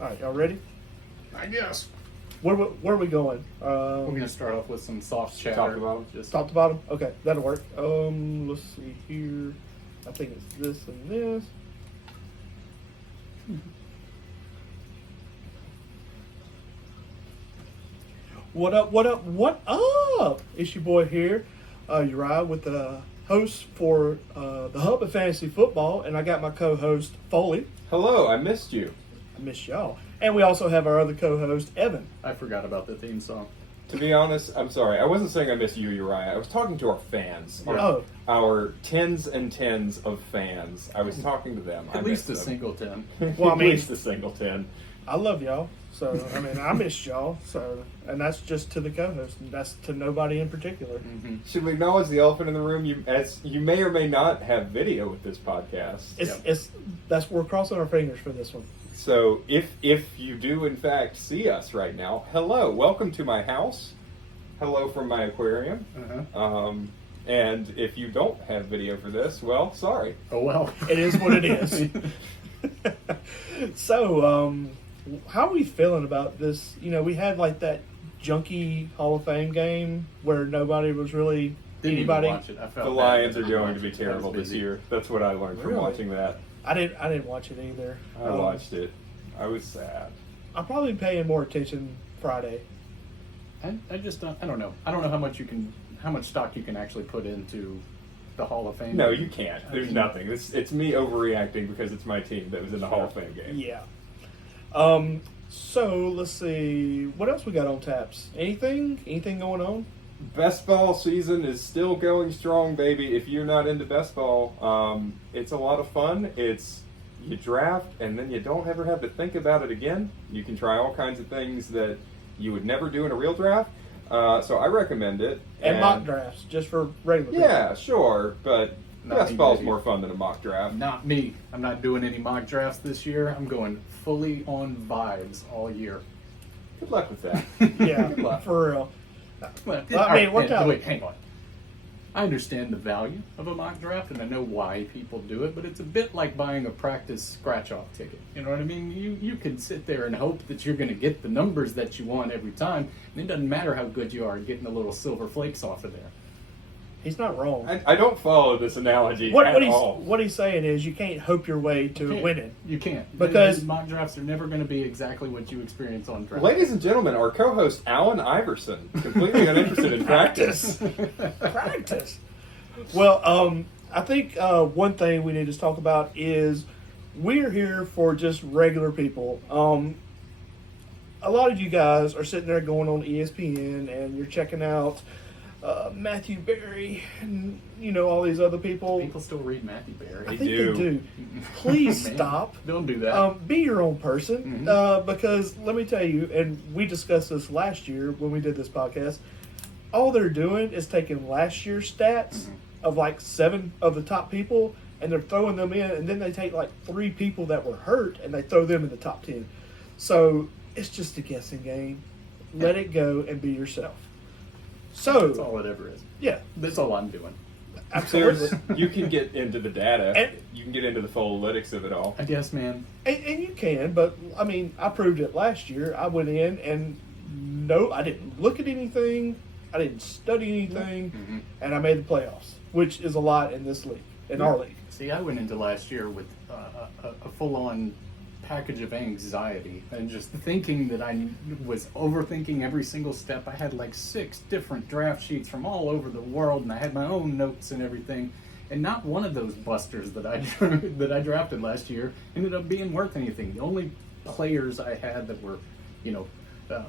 All right, y'all ready? I guess. Where are we going? We're going to start off with some soft chatter. Top to bottom? Just Top to bottom? Okay, that'll work. Let's see here. I think it's this and this. What up, what up, what up? It's your boy here, Uriah, with the host for the Hub of Fantasy Football, and I got my co-host, Foley. Hello, I missed you. I miss y'all. And we also have our other co-host, Evan. I forgot about the theme song. To be honest, I'm sorry. I wasn't saying I missed you, Uriah. I was talking to our fans. Oh. Our tens and tens of fans. I was talking to them. At I least a missed them. singleton. Well, I mean- At least a singleton. I love y'all. So, I mean, I miss y'all. So, and that's just to the co-host. That's to nobody in particular. Mm-hmm. Should we acknowledge the elephant in the room? You may or may not have video with this podcast. That's we're crossing our fingers for this one. So if you do in fact see us right now, hello, welcome to my house. Hello from my aquarium. Uh-huh. And if you don't have video for this, well, sorry. Oh, well. It is what it is. So, how are we feeling about this? You know, we had like that junky Hall of Fame game where nobody was really Didn't anybody. even watch it. I felt The bad Lions that are I going watched to be it. I was terrible this busy. year. That's what I learned from Really? watching that. I didn't watch it either. I watched it. I was sad. I'm probably paying more attention Friday. I just don't. I don't know. I don't know how much stock you can actually put into the Hall of Fame. No, you can't. I There's mean, nothing. It's me overreacting because it's my team that was in the Hall of Fame game. Yeah. So let's see. What else we got on taps? Anything going on? Best ball season is still going strong, baby. If you're not into best ball, it's a lot of fun. You draft and then you don't ever have to think about it again. You can try all kinds of things that you would never do in a real draft. So I recommend it. And mock drafts, just for regular people. Yeah, sure, but Not best me, ball's baby. more fun than a mock draft. Not me. I'm not doing any mock drafts this year. I'm going fully on vibes all year. Good luck with that. Yeah, Good luck. for real. Well, I mean, it worked out. Wait, hang on. I understand the value of a mock draft, and I know why people do it, but it's a bit like buying a practice scratch-off ticket. You know what I mean? You can sit there and hope that you're going to get the numbers that you want every time, and it doesn't matter how good you are at getting the little silver flakes off of there. He's not wrong. I don't follow this analogy at all. What he's saying is you can't hope your way You to can't. winning. You can't. Because- mock drafts are never going to be exactly what you experience on draft. Ladies and gentlemen, our co-host Alan Iverson, completely uninterested in practice. Practice. Well, I think one thing we need to talk about is we're here for just regular people. A lot of you guys are sitting there going on ESPN and you're checking out Matthew Berry and all these other people. People still read Matthew Berry. I They think do. they do. Please Man, stop. Don't do that. Be your own person, because let me tell you, and we discussed this last year when we did this podcast. All they're doing is taking last year's stats of like 7 of the top people, and they're throwing them in, and then they take like 3 people that were hurt, and they throw them in the top 10. So it's just a guessing game. Let it go and be yourself. That's So all it ever is. yeah, That's all I'm doing. absolutely. You can get into the data. And- You can get into the analytics of it all. I guess, man. And you can, but I mean, I proved it last year. I went in and no, I didn't look at anything. I didn't study anything, and I made the playoffs, which is a lot in this league, in our league. See, I went into last year with a full-on package of anxiety and just thinking that I was overthinking every single step. I had like 6 different draft sheets from all over the world, and I had my own notes and everything. And not one of those busters that I that I drafted last year ended up being worth anything. The only players I had that were,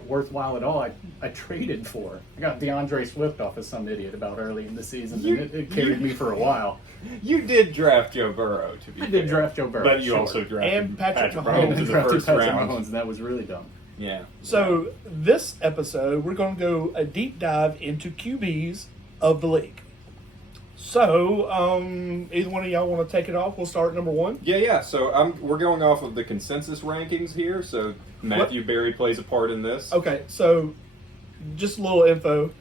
worthwhile at all, I traded for. I got DeAndre Swift off of some idiot about early in the season, and it carried me for a while. You did draft Joe Burrow, to be I fair. did draft Joe Burrow, But you sure. also drafted And Patrick Mahomes. Mahomes I in the drafted first Patrick round. Mahomes, and that was really dumb. Yeah. So this episode, we're going to go a deep dive into QBs of the league. So, either one of y'all want to take it off? We'll start at number 1. Yeah. So we're going off of the consensus rankings here. So Matthew Berry plays a part in this. Okay, so just a little info.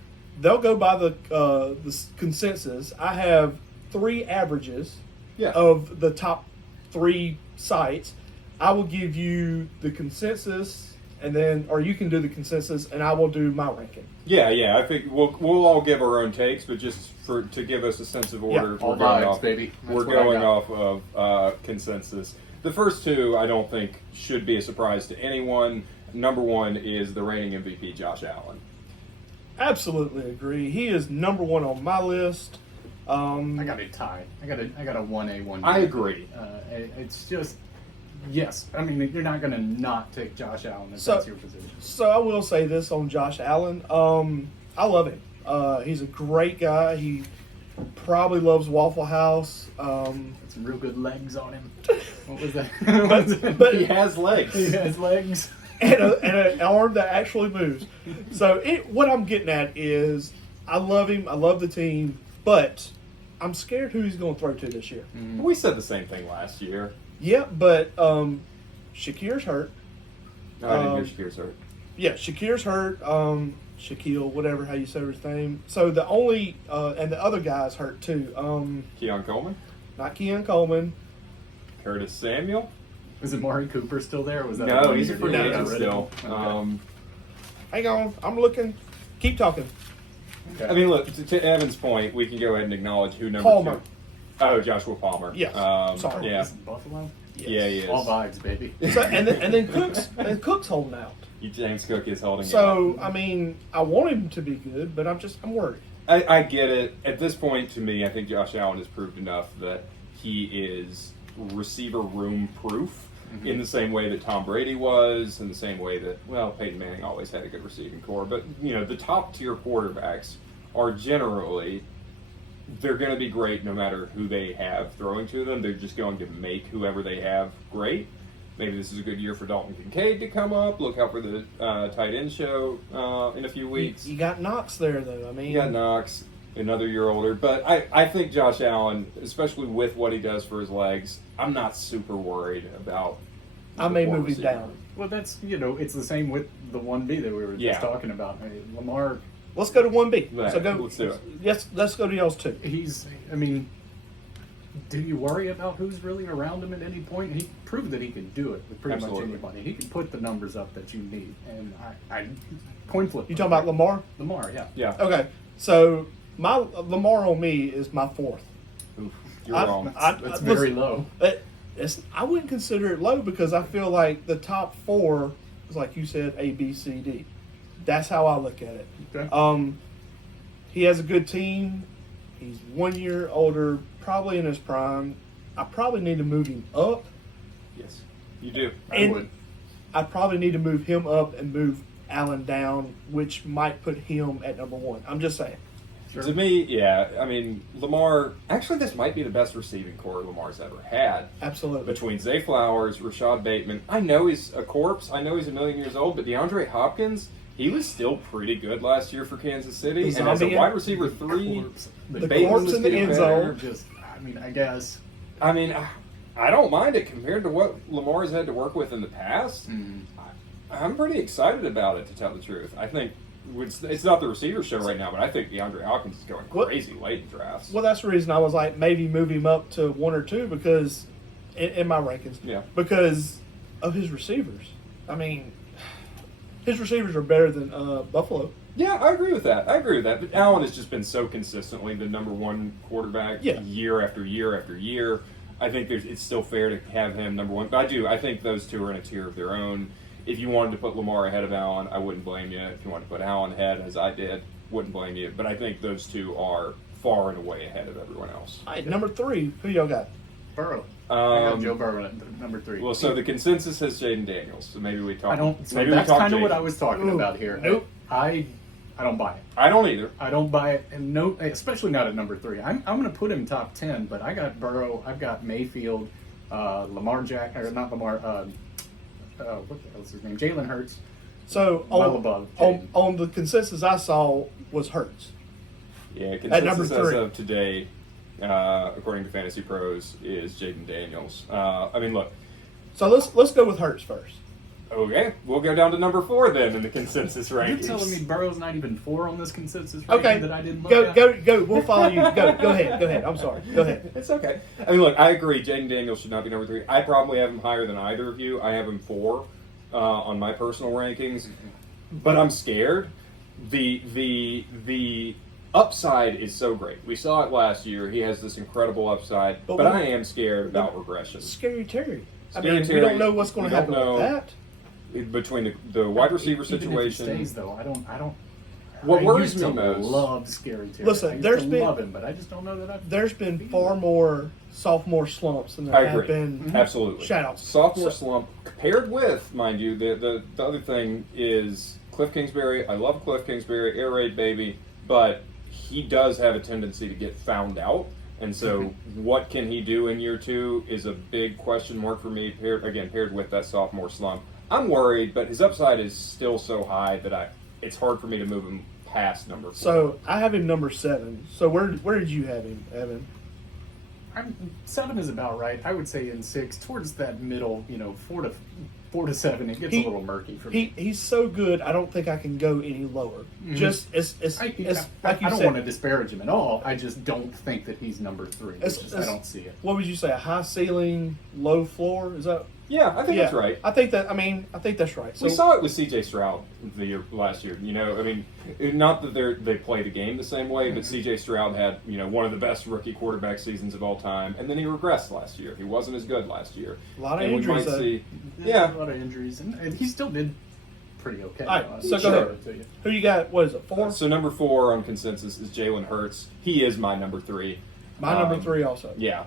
They'll go by the consensus. I have 3 averages Yeah. of the top 3 sites. I will give you the consensus, and then, or you can do the consensus, and I will do my ranking. Yeah. I think we'll all give our own takes, but just to give us a sense of order, Yeah. All vibes, baby. That's We're what I going got. off of consensus. The first two, I don't think, should be a surprise to anyone. Number one is the reigning MVP, Josh Allen. Absolutely agree. He is number one on my list. I got a tie. I got a 1A, 1B. I agree. It's just, yes. I mean, you're not going to not take Josh Allen if So- that's your position. So I will say this on Josh Allen. I love him. He's a great guy. He probably loves Waffle House. Got some real good legs on him. What was that? But He has legs. he has legs. and an arm that actually moves. So what I'm getting at is I love him. I love the team, but I'm scared who he's going to throw to this year. We said the same thing last year. Yeah, but Shakir's hurt. I didn't hear Shakir's hurt. Yeah, Shakir's hurt. Shaquille, whatever how you say his name. So the only and the other guy's hurt too. Keon Coleman, Not Keon Coleman. Curtis Samuel. Is it Maury Cooper still there? Or was that No, one he's a year free deal? agent Got rid of still. him? Hang on, I'm looking. Keep talking. Okay. I mean, look, to Evan's point, we can go ahead and acknowledge who number Palmer. two. Oh, Joshua Palmer. Yes. Sorry. Yeah. Is it Buffalo? Yeah, he is. All vibes, baby. So and then Cook's holding out. James Cook is holding So out. I mean, I want him to be good, but I'm worried. I get it. At this point, to me, I think Josh Allen has proved enough that he is receiver room proof in the same way that Tom Brady was, in the same way that, well, Peyton Manning always had a good receiving core. But, the top tier quarterbacks are generally, they're going to be great no matter who they have throwing to them. They're just going to make whoever they have great. Maybe this is a good year for Dalton Kincaid to come up. Look out for the tight end show in a few weeks. You got Knox there, though. I mean, You got Knox, another year older. But I think Josh Allen, especially with what he does for his legs, I'm not super worried about. I may the move him receiver. down. Well, that's, it's the same with the 1B that we were Yeah. just talking about. I mean, Lamar, Let's go to 1B. Right, So go. let's do it. Yes, let's go to y'all's 2. do you worry about who's really around him at any point? He proved that he could do it with pretty Absolutely. much anybody. He can put the numbers up that you need. And I coin flip. You talking about Lamar? Lamar, yeah. Yeah. Okay, so my Lamar on me is my 4th. Oof, you're I- wrong. That's very low. I wouldn't consider it low because I feel like the top 4 is like you said, A, B, C, D. That's how I look at it. Okay. He has a good team. He's 1 year older, probably in his prime. I probably need to move him up. Yes, you do. I and- would. I probably need to move him up and move Allen down, which might put him at number 1. I'm just saying. Sure. To me, yeah. I mean, Lamar. Actually, this might be the best receiving core Lamar's ever had. Absolutely. Between Zay Flowers, Rashad Bateman. I know he's a corpse. I know he's a million years old, but DeAndre Hopkins, he was still pretty good last year for Kansas City. The And as a zombie- wide receiver 3, The Bateman corpse was in the getting end better. zone. Just, I guess. I mean, I don't mind it compared to what Lamar's had to work with in the past. I'm pretty excited about it, to tell the truth. I think it's not the receiver show right now, but I think DeAndre Hopkins is going What- crazy late in drafts. Well, that's the reason I was like maybe move him up to 1 or 2 because in my rankings. Yeah. Because of his receivers. I mean, his receivers are better than Buffalo. Yeah, I agree with that. But Allen has just been so consistently the number 1 quarterback Yeah. year after year after year. I think it's still fair to have him number 1. But I think those two are in a tier of their own. If you wanted to put Lamar ahead of Allen, I wouldn't blame you. If you wanted to put Allen ahead, as I did, wouldn't blame you. But I think those two are far and away ahead of everyone else. All right, number 3, who y'all got? Burrow. I got Um, Joe Burrow at number 3. Well, so the consensus has Jaden Daniels. So maybe we talk. I don't. So maybe that's we talk kind of what Jaden. I was talking Ooh, about here. nope. I don't buy it. I don't either. I don't buy it, and no, especially not at number 3. I'm going to put him top 10, but I got Burrow, I've got Mayfield, Lamar or not Lamar. What the hell's his name? Jalen Hurts. So Well above on Jaden. on the consensus I saw was Hurts. Yeah, At consensus number as 3. of today, according to Fantasy Pros, is Jaden Daniels. I mean, look, So let's go with Hurts first. Okay, we'll go down to number 4 then in the consensus You're rankings. telling me Burrow's not even 4 on this consensus Okay, ranking that I didn't look go, at? go. We'll follow you. Go ahead. I'm sorry. Go ahead. It's okay. I mean, look, I agree. Jaden Daniels should not be number 3. I probably have him higher than either of you. I have him 4 on my personal rankings, but I'm scared. The upside is so great. We saw it last year. He has this incredible upside, but I am scared about regression. Scary Terry. Scary we Terry, don't know what's going we to happen don't with know. that. Between the wide receiver Even situation, if he stays, though, I don't. What I worries used to me most- love Scary Terry. Listen, I used there's to been- love him, but I just don't know that I've. There's been far more sophomore slumps than there I have agree. been Absolutely. shoutouts. Sophomore So- slump paired with, mind you, the other thing is Cliff Kingsbury. I love Cliff Kingsbury, air raid baby, but he does have a tendency to get found out. And so, what can he do in year 2 is a big question mark for me. Paired with that sophomore slump, I'm worried, but his upside is still so high that it's hard for me to move him past number 4. So I have him number 7. So where did you have him, Evan? 7 is about right. I would say in 6, towards that middle, 4 to 7. It gets a little murky for me. He's so good. I don't think I can go any lower. Just it's I like you don't said. want to disparage him at all. I just don't think that he's number 3. I don't see it. What would you say? A high ceiling, low floor? Is that? Yeah, I think that's right. I think that's right. We saw it with C.J. Stroud last year. I mean, not that they play the game the same way, but C.J. Stroud had one of the best rookie quarterback seasons of all time, and then he regressed last year. He wasn't as good last year. A lot of And injuries. We might see, A lot of injuries, and he still did pretty okay. All right, so Sure. go ahead. Who you got? What is it? 4? So number 4 on consensus is Jalen Hurts. He is my number 3. My number 3 also. Yeah.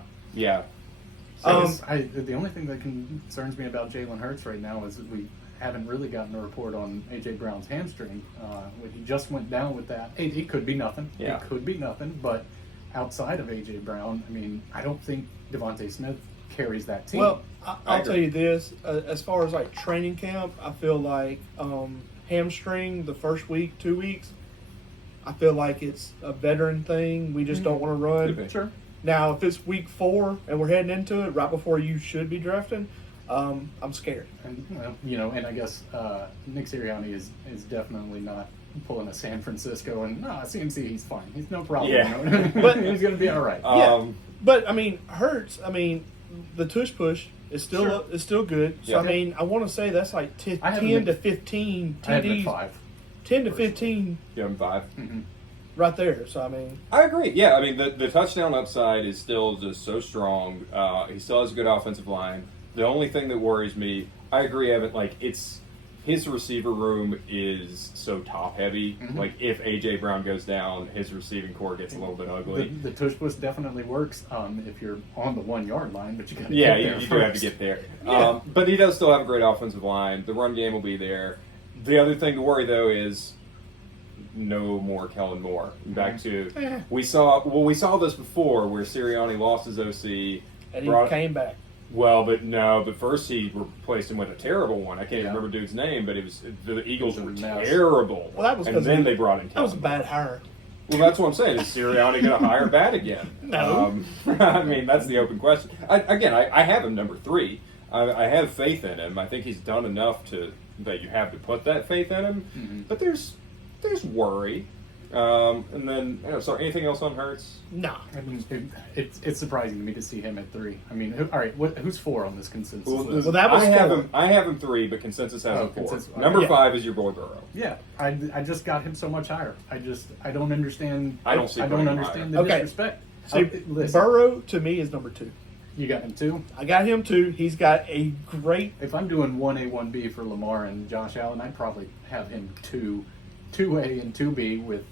The only thing that concerns me about Jalen Hurts right now is that we haven't really gotten a report on A.J. Brown's hamstring. When he just went down with that, it could be nothing. Yeah. It could be nothing, but outside of A.J. Brown, I mean, I don't think Devontae Smith carries that team. Well, I I'll agree. tell you this: as far as like training camp, I feel like hamstring the first week, 2 weeks. I feel like it's a veteran thing. We just don't want to run. Could be. Sure. Now, if it's week 4 and we're heading into it right before you should be drafting, I'm scared. And and I guess Nick Sirianni is definitely not pulling a San Francisco and CMC, he's fine, he's no problem. Yeah. But he's going to be all right. But I mean, Hurts. I mean, the tush push is still Sure. is still good. So Yeah. I mean, I want to say that's like I have him 10 to at- 15 I have him at TDs. 5. 10 to 15 Give him 5. right there. So I mean, I agree. Yeah, I mean the touchdown upside is still just so strong. He still has a good offensive line. The only thing that worries me, I agree, Evan. Like his receiver room is so top heavy. Like if AJ Brown goes down, his receiving core gets a little bit ugly. The tush push definitely works if you're on the 1 yard line, but you got to Yeah, get there you do have to first. get there. Yeah. But he does still have a great offensive line. The run game will be there. The other thing to worry though is no more Kellen Moore. Back to we saw this before where Sirianni lost his OC. and he came back. But first he replaced him with a terrible one. I can't even Yeah. remember the dude's name, but it was the Eagles were It was a mess. terrible. Well, that was and 'cause then they brought in That was a Kellen Moore. bad hire. Well, that's what I'm saying. Is Sirianni going to hire bad again? No. I mean, that's the open question. I have him number 3. I have faith in him. I think he's done enough that you have to put that faith in him. But there's worry. And then, sorry, anything else on Hurts? Nah. I mean, it's surprising to me to see him at 3. I mean, all right, who's 4 on this consensus Well, list? Well, that was four. I have him 3, but consensus has him 4. consensus- Number yeah. 5 is your boy Burrow. Yeah, I just got him so much higher. I don't understand. I don't see I putting don't him understand higher. the Okay. disrespect. See, Listen, Burrow to me is number 2. you got him 2. I got him 2. He's got a great. If I'm doing 1A, 1B for Lamar and Josh Allen, I'd probably have him 2A and 2B with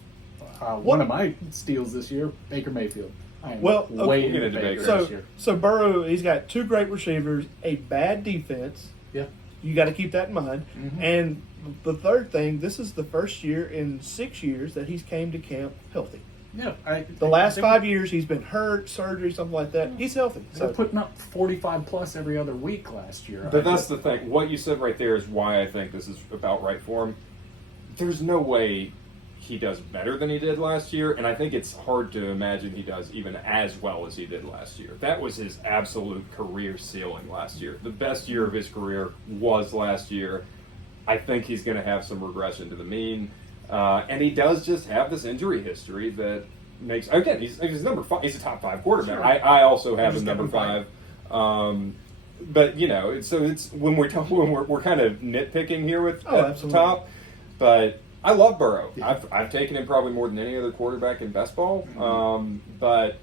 one of my steals this year, Baker Mayfield. I am Well, way we'll get into into Baker Baker. this year. So Burrow, he's got 2 great receivers, a bad defense. Yeah. You got to keep that in mind. And the third thing, this is the first year in 6 years that he's came to camp healthy. Yeah. The last 5 years, he's been hurt, surgery, something like that. He's healthy. They were So putting up 45 plus every other week last year. But that's the thing. What you said right there is why I think this is about right for him. There's no way he does better than he did last year, and I think it's hard to imagine he does even as well as he did last year. That was his absolute career ceiling last year. The best year of his career was last year. I think he's going to have some regression to the mean, and he does just have this injury history that makes, again, he's number 5. He's a top 5 quarterback. Sure. I also have him just number getting 5. But so it's when we're kind of nitpicking here with Oh, at the absolutely. top. But I love Burrow. Yeah. I've taken him probably more than any other quarterback in best ball. Mm-hmm. But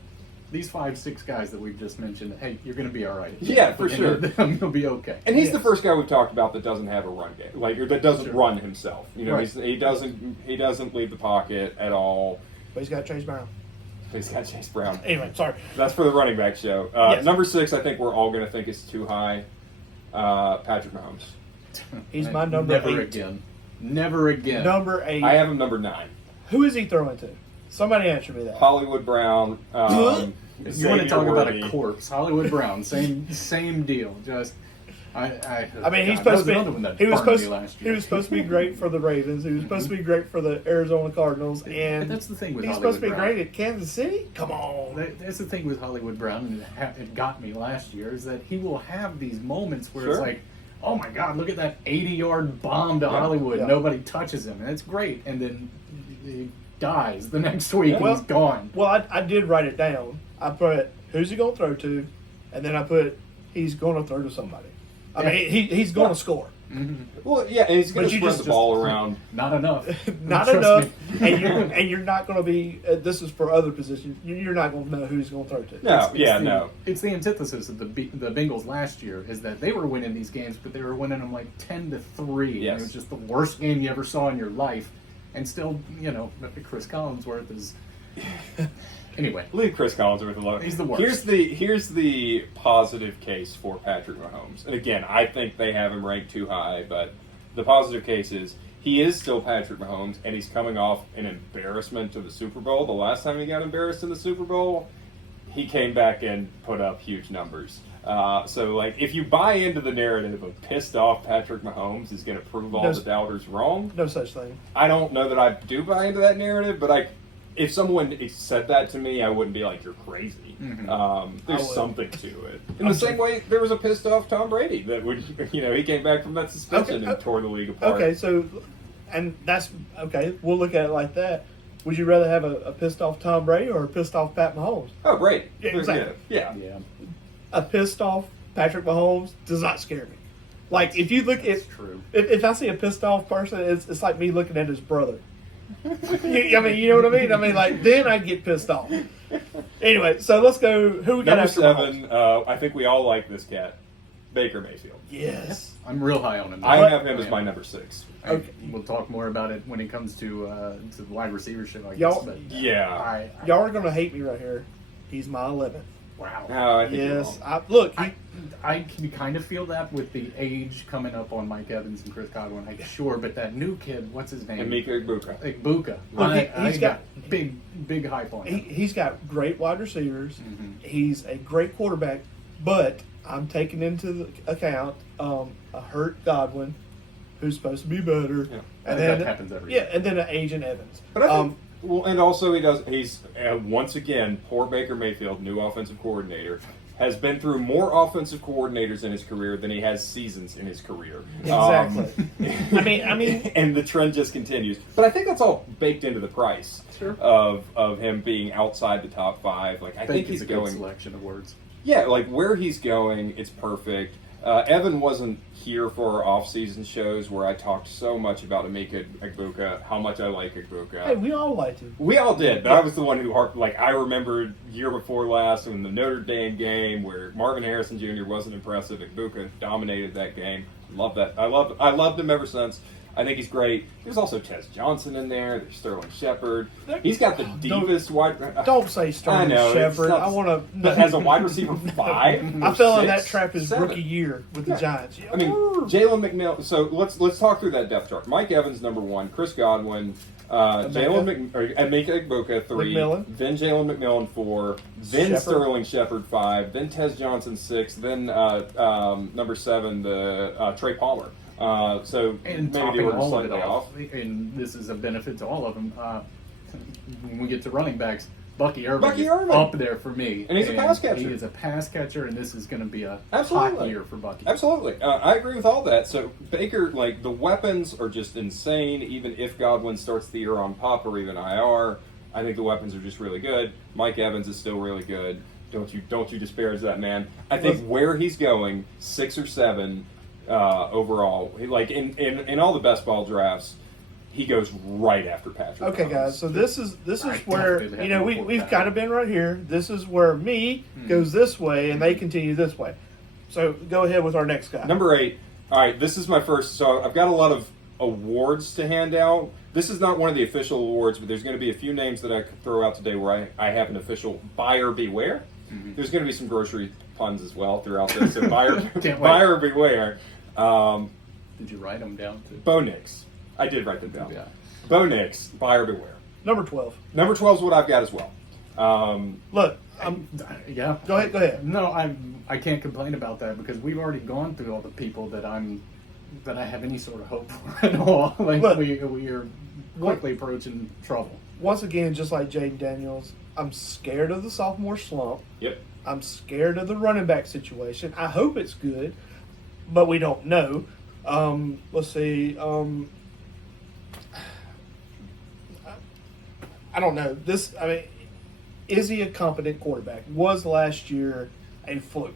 These 5-6 guys that we've just mentioned, hey, you're going to be all right. Yeah, for sure. You'll be okay. and he's Yes. the first guy we've talked about that doesn't have a run game, or that doesn't Sure. run himself. Right. He doesn't leave the pocket at all. But he's got Chase Brown. He's got Chase Brown. Anyway, sorry. That's for the running back show. Yes. Number 6, I think we're all going to think is too high. Patrick Mahomes. He's my number Never 8. again. Never again. Number 8. I have him number 9. Who is he throwing to? Somebody answer me that. Hollywood Brown. You want to Xavier talk about Worthy. a corpse? Hollywood Brown, same deal. Just, I mean, God, he's that supposed was to another be. one that He was burned me supposed. last He year. was supposed to be great for the Ravens. He was supposed to be great for the Arizona Cardinals, and That's the thing with he's Hollywood supposed to be Brown. great at Kansas City. Come on. That's the thing with Hollywood Brown, and it got me last year, is that he will have these moments where it's Sure. like, oh my God, look at that 80-yard bomb to Yeah. Hollywood. Yeah. Nobody touches him, and it's great. And then he dies the next week, and Well- he's gone. Well, I did write it down. I put who's he going to throw to, and then I put he's going to throw to somebody. I mean, he's going to score. Well, yeah, and he's going But to you spread just- the ball around. Not enough. Not Trust enough, me. and you're not going to be. This is for other positions. You're not going to know who he's going to throw to. No, It's yeah, the, no. It's the antithesis of the Bengals last year, is that they were winning these games, but they were winning them like 10-3. Yes. And it was just the worst game you ever saw in your life. And still, Chris Collinsworth is. Anyway, Leave Chris Collinsworth alone. He's the worst. Here's the positive case for Patrick Mahomes. And again, I think they have him ranked too high, but the positive case is he is still Patrick Mahomes, and he's coming off an embarrassment to the Super Bowl. The last time he got embarrassed in the Super Bowl, he came back and put up huge numbers. So, if you buy into the narrative of pissed off Patrick Mahomes is going to prove all No. the doubters wrong, No such thing. I don't know that I do buy into that narrative, but if someone said that to me, I wouldn't be like, you're crazy. Mhm. I There's would. something to it. In I'm the same way, there was a pissed off Tom Brady that would, he came back from that suspension Okay, and tore the league apart. Okay, so, and that's okay. We'll look at it like that. Would you rather have a pissed off Tom Brady or a pissed off Pat Mahomes? Oh, Brady. Yeah, exactly. Yeah. yeah, A pissed off Patrick Mahomes does not scare me. Like if you look at it's true. if I see a pissed off person, it's like me looking at his brother. I mean, you know what I mean? I mean, like then I get pissed off. Anyway, so let's go. Who we got Number after 7, Mahomes? I think we all like this cat, Baker Mayfield. Yes. I'm real high on him. I What? have him as my number 6. Okay. We'll talk more about it when it comes to the wide receivership, I guess. Y'all- But Yeah. I, Y'all are gonna hate me right here. He's my 11th. wow. No, I think you're Yes. wrong. Look. I can kind of feel that with the age coming up on Mike Evans and Chris Godwin. Sure, but that new kid, what's his name? And Mika Igbokwe. Buka. Look, he's I got- big hype on him. He's got great wide receivers. Mhm. He's a great quarterback, but I'm taking into the account a hurt Godwin, who's supposed to be better, Yeah. and That then happens every yeah, year. and then an Agent Evans. But I think, well, and also he's once again, poor Baker Mayfield, new offensive coordinator, has been through more offensive coordinators in his career than he has seasons in his career. Exactly. I mean, and the trend just continues. But I think that's all baked into the price Sure. of him being outside the top 5. Like I think it's he's a good going. selection of words. Yeah, like where he's going, it's perfect. Evan wasn't here for our off-season shows where I talked so much about Emeka Egbuka, how much I like Egbuka. hey, we all liked him. We all did, but I was the one who, I remember year before last in the Notre Dame game where Marvin Harrison Jr. wasn't impressive. Egbuka dominated that game. Love that. I loved him ever since. I think he's great. There's also Tez Johnson in there. There's Sterling Shepard. He's got the deepest wide. Don't say Sterling I know, it's Shepard. not- I want to. As a wide receiver 5, I or fell in 6, that trap his 7. rookie year with Yeah. the Giants. I mean, Jalen McNeil. So let's talk through that depth chart. Mike Evans, number 1. Chris Godwin, Emeka Egbuka 3, McMillan. then Jalen McMillan 4, then Shepard. Sterling Shepard 5, then Tez Johnson 6, then number 7, the Trey Palmer. So And maybe the topping order all of slightly it off. off, and this is a benefit to all of them. When we get to running backs, Bucky Irving Bucky is Irving. up there for me. And he's a pass catcher. He is a pass catcher, and this is going to be a Absolutely. hot year for Bucky. Absolutely. I agree with all that. So, Baker, like, the weapons are just insane, even if Godwin starts the year on PUP or even IR. I think the weapons are just really good. Mike Evans is still really good. Don't you disparage that man. I think where he's going, 6 or 7 overall, like, in all the best ball drafts, he goes right after Patrick. Okay, Mahomes. guys. So this is I where definitely you know have no we've doubt. kind of been right here. This is where me goes this way and they continue this way. So go ahead with our next guy. Number 8. All right, this is my first. So I've got a lot of awards to hand out. This is not one of the official awards, but there's going to be a few names that I could throw out today where I have an official buyer beware. There's going to be some grocery puns as well throughout this. So buyer, Can't wait. buyer beware. Did you write them down too? Bo Nix. I did write them down. Yeah. Bo Nix, buyer beware. Number 12. Number 12 is what I've got as well. Look, Yeah. go ahead. No, I can't complain about that because we've already gone through all the people that I have any sort of hope for at all. Like Look. we are quickly approaching trouble. Once again, just like Jaden Daniels, I'm scared of the sophomore slump. Yep. I'm scared of the running back situation. I hope it's good, but we don't know. Let's see. I don't know. Is he a competent quarterback? Was last year a fluke?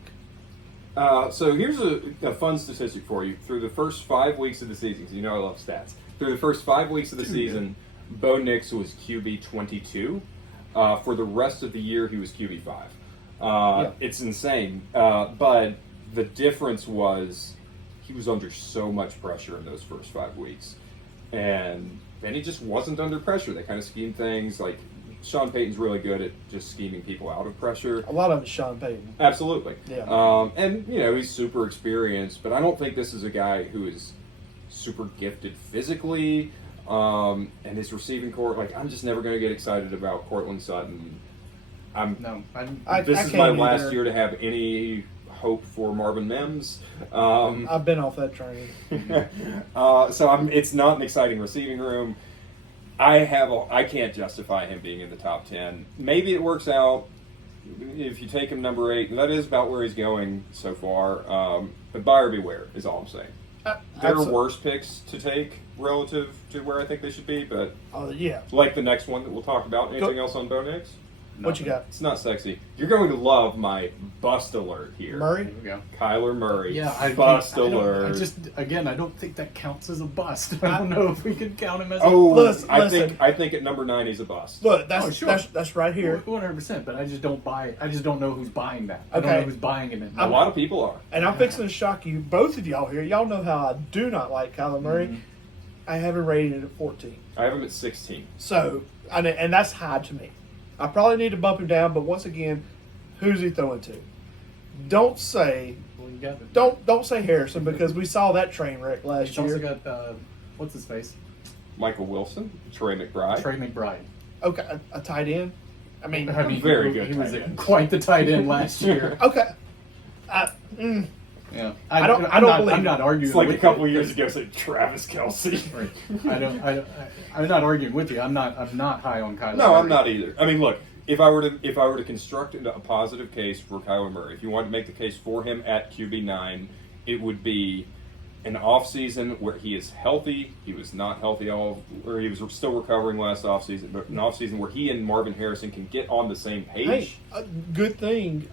So here's a fun statistic for you. Through the first 5 weeks of the season, 'cause you know I love stats. Through the first 5 weeks of the season, Bo Nix was QB 22. For the rest of the year, he was QB 5. Yeah. It's insane. But the difference was he was under so much pressure in those first 5 weeks. And then he just wasn't under pressure. They kind of schemed things. Like, Sean Payton's really good at just scheming people out of pressure. A lot of it's Sean Payton. Absolutely. Yeah. And, you know, he's super experienced, but I don't think this is a guy who is super gifted physically. And his receiving core, like, I'm just never going to get excited about Cortland Sutton. No, This I is can't my last either. year to have any hope for Marvin Mims. I've been off that train. It's not an exciting receiving room. I can't justify him being in the top 10. Maybe it works out if you take him number 8. That is about where he's going so far. But buyer beware is all I'm saying. There are worse picks to take relative to where I think they should be, but Yeah. like the next one that we'll talk about. Anything else on Bo Nix? What you got? It's not sexy. You're going to love my bust alert here. Murray? There we go. Kyler Murray. Yeah, bust I don't- alert. I don't think that counts as a bust. I don't know if we could count him as Oh, Listen. I think at number 9 he's a bust. Look, that's Oh, sure. that's right a here. 100%. But I just don't buy. I just don't know who's buying that. I don't Okay. know who's buying it. A lot of people are. And I'm fixing to shock you, both of y'all here. Y'all know how I do not like Kyler Murray. Mm-hmm. I have him rated at 14. I have him at 16. So, and that's high to me. I probably need to bump him down, but once again, who's he throwing to? Don't say Well, you got it. don't say Harrison because we saw that train wreck last He's also year. got what's his face? Michael Wilson, Trey McBride. Trey McBride. Okay, a tight end. I mean, Very good He was tight end. quite the tight end last year. okay. Yeah, I don't believe I'm not arguing. It's like with a couple you. years ago, said Travis Kelsey. Right. I'm not arguing with you. I'm not high on Kyler. No, I'm Murray. not either. I mean, look, if I were to construct a positive case for Kyler Murray, if you wanted to make the case for him at QB9, it would be an offseason where he is healthy. He was not healthy or he was still recovering last offseason, but an offseason where he and Marvin Harrison can get on the same page. hey, good thing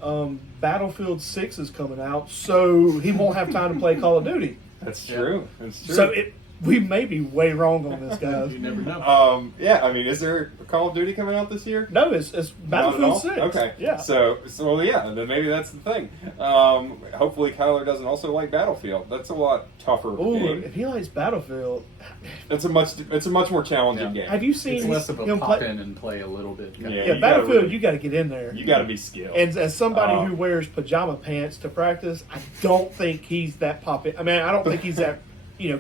Battlefield 6 is coming out, so he won't have time to play Call of Duty. That's true. That's true. So we may be way wrong on this, guys. You never know. Yeah, I mean, is there a Call of Duty coming out this year? No, it's Not at Battlefield all? 6. Okay. Yeah. So well, yeah. Then maybe that's the thing. Hopefully, Kyler doesn't also like Battlefield. That's a lot tougher of a Ooh, game. if he likes Battlefield, It's a much more challenging Yeah. game. have you seen It's less of a him pop play? in and play a little bit. Yeah. Yeah, You gotta Battlefield, really- you got to get in there. You got to be skilled. And as somebody Oh. who wears pajama pants to practice, I don't think he's that pop in. I mean, I don't think he's that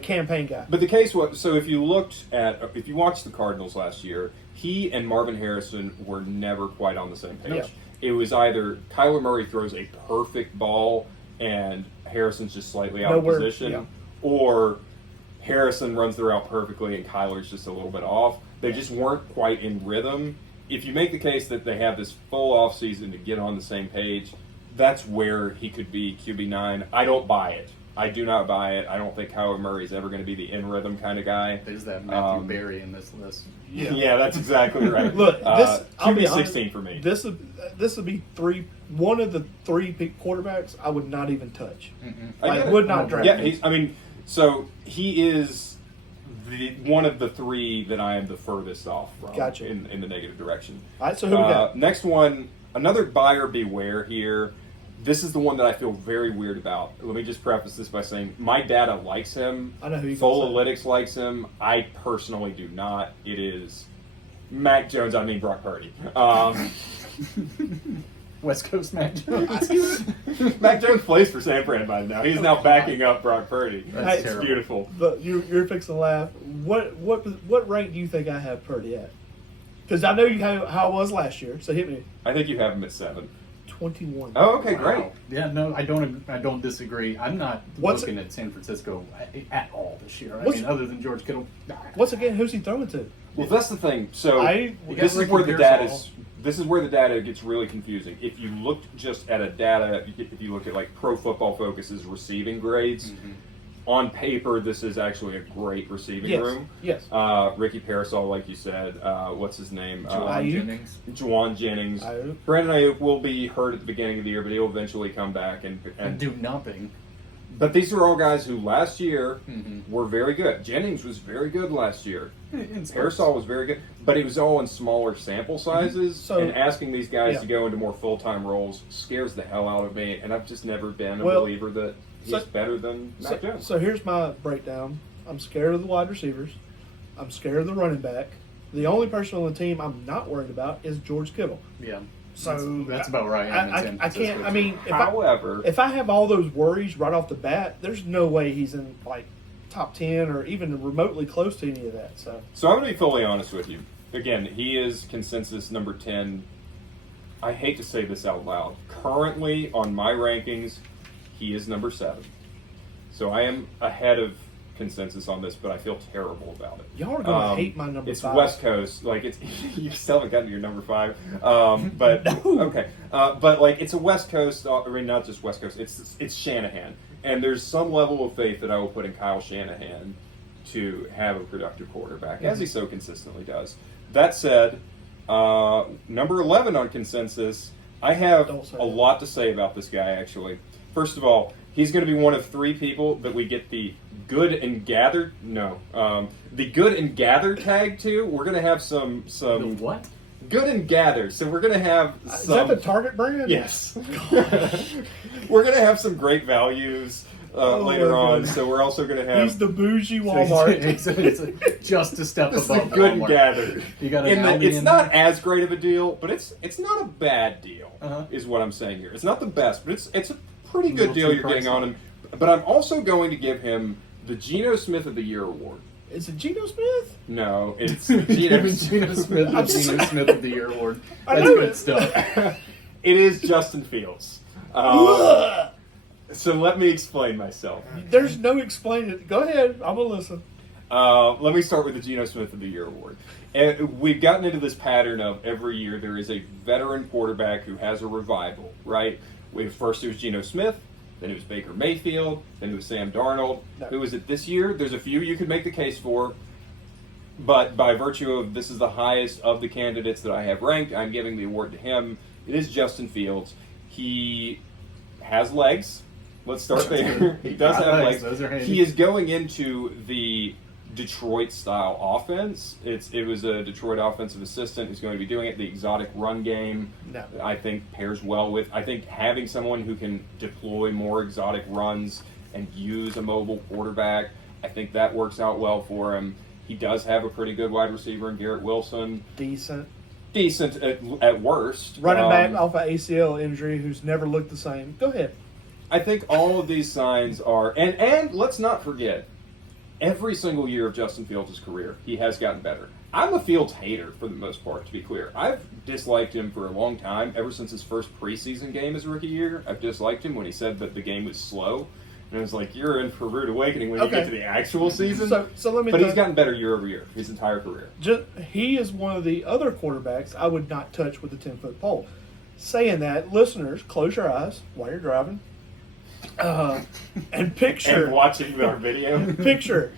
campaign guy. But the case was, so if you watched the Cardinals last year, he and Marvin Harrison were never quite on the same page. Yeah. It was either Kyler Murray throws a perfect ball and Harrison's just slightly out Nowhere, of position, yeah. or Harrison runs the route perfectly and Kyler's just a little bit off. They just weren't quite in rhythm. If you make the case that they have this full off season to get on the same page, that's where he could be QB9. I don't buy it. I do not buy it. I don't think Kyler Murray is ever going to be the in rhythm kind of guy. There's that Matthew Berry in this list. Yeah, that's exactly right. Look, this I'll be QB honest, 16 for me. This would be one of the three big quarterbacks I would not even touch. I get it. would not draft. Yeah, so he is one of the three that I am the furthest off from. Gotcha. In the negative direction. All right, so who we got? Next one, another buyer beware here. This is the one that I feel very weird about. Let me just preface this by saying my data likes him. I know who you're gonna say. Folalytics likes him. I personally do not. It is Mac Jones. I mean Brock Purdy. West Coast Mac Jones. Mac Jones plays for San Fran by now. He's now backing up Brock Purdy. That's It's terrible. beautiful. But you're fixing to laugh. What rank do you think I have Purdy at? Because I know you how I was last year. So hit me. I think you have him at 7. 21. Oh, okay, great. Wow. Yeah, no, I don't disagree. I'm not looking at San Francisco at all this year. I mean, other than George Kittle. Once again, who's he throwing to? Well, that's the thing. So This is where the data gets really confusing. If you looked just at if you look at like Pro Football Focus's receiving grades, on paper, this is actually a great receiving room. Yes. Ricky Parasol, like you said. What's his name? Juwan Jennings. Juwan Jennings. Ayuk. Brandon Ayuk will be hurt at the beginning of the year, but he'll eventually come back And do nothing. But these are all guys who last year were very good. Jennings was very good last year. Parasol was very good, but it was all in smaller sample sizes. So- and asking these guys Yeah. to go into more full-time roles scares the hell out of me. And I've just never been a Well, believer that he's better than Mac Jones. So here's my breakdown. I'm scared of the wide receivers. I'm scared of the running back. The only person on the team I'm not worried about is George Kittle. Yeah. So that's about right. in San I Francisco, can't. I too. mean, However, if I have all those worries right off the bat, there's no way he's in like top 10 or even remotely close to any of that. So I'm going to be fully honest with you. Again, he is consensus number 10. I hate to say this out loud. Currently, on my rankings, he is number 7. So I am ahead of consensus on this, but I feel terrible about it. Y'all are gonna hate my number It's 5. West Coast, like it's you still haven't gotten to your number 5. But okay, but like it's a West Coast. I mean, not just West Coast. It's Shanahan, and there's some level of faith that I will put in Kyle Shanahan to have a productive quarterback, as he so consistently does. That said, number 11 on consensus, I have a lot to say about this guy. Actually, first of all, he's going to be one of 3 people that we get the good and gather. The good and gather tag to. We're going to have some The what? good and gather. So we're going to have some. Is that the Target brand? Yes. We're going to have some great values later my on. goodness. So we're also going to have. He's the bougie Walmart. it's just a step This is above good and Walmart. gather. You got an Aldi it's in not there? as great of a deal, but it's not a bad deal. Uh-huh. Is what I'm saying here. It's not the best, but it's a pretty good Little deal too you're getting pricey. on him. But I'm also going to give him the Geno Smith of the Year award. Is it Geno Smith? No, it's Geno Geno Smith, the I'm just- Geno Smith of the Year award. I That's knew good it. stuff. It is Justin Fields. Ugh. So let me explain myself. There's no explaining it. Go ahead. I'm gonna listen. Let me start with the Geno Smith of the Year award. And we've gotten into this pattern of every year there is a veteran quarterback who has a revival, right? First it was Geno Smith, then it was Baker Mayfield, then it was Sam Darnold. No. Who is it this year? There's a few you could make the case for, but by virtue of this is the highest of the candidates that I have ranked, I'm giving the award to him. It is Justin Fields. He has legs. Let's start there. He does have legs. Those are handy. He is going into the Detroit-style offense. It was a Detroit offensive assistant who's going to be doing it. The exotic run game, No. I think, pairs well with. I think having someone who can deploy more exotic runs and use a mobile quarterback, I think that works out well for him. He does have a pretty good wide receiver in Garrett Wilson. Decent. Decent at worst. Running back off an ACL injury who's never looked the same. Go ahead. I think all of these signs are, and let's not forget, every single year of Justin Fields' career, he has gotten better. I'm a Fields hater for the most part, to be clear. I've disliked him for a long time, ever since his first preseason game his rookie year. I've disliked him when he said that the game was slow. And I was like, you're in for a rude awakening when you Okay. get to the actual season. So let me. But he's gotten better year over year, his entire career. He is one of the other quarterbacks I would not touch with a 10-foot pole. Saying that, listeners, close your eyes while you're driving, and picture And watching our video. picture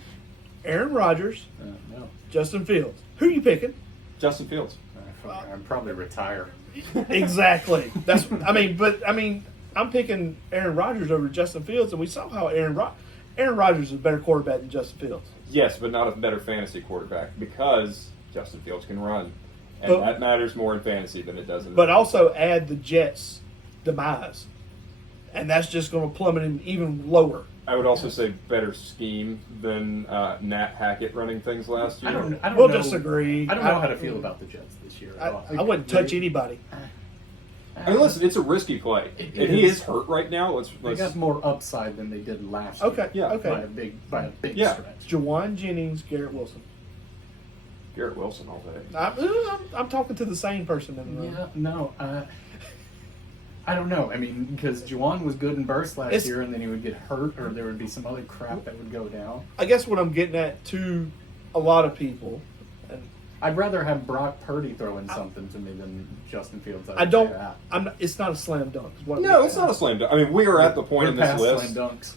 Aaron Rodgers, No. Justin Fields. Who are you picking? Justin Fields. I'd probably retire. Exactly. I mean, I'm picking Aaron Rodgers over Justin Fields, and we saw how Aaron Rodgers is a better quarterback than Justin Fields. Yes, but not a better fantasy quarterback because Justin Fields can run. And But- that matters more in fantasy than it does in But also add the Jets' demise, and that's just going to plummet him even lower. I would also say better scheme than Nat Hackett running things last year. I don't We'll know. disagree. I don't know how to feel about the Jets this year. I wouldn't touch anybody. I mean, listen, it's a risky play, It and he is. is hurt right now. They got more upside than they did last Okay, year. Yeah. okay. By a big Yeah. stretch. Jawan Jennings, Garrett Wilson. Garrett Wilson all day. I'm talking to the same person in the room. Yeah, no, I don't know. I mean, because Juwan was good in bursts last It's- year, and then he would get hurt, or there would be some other crap that would go down. I guess what I'm getting at to a lot of people, and I'd rather have Brock Purdy throwing something to me than Justin Fields. I don't. It's not a slam dunk. Is what No, it's not a slam dunk. I mean, we are at the point We're in this past list. slam dunks.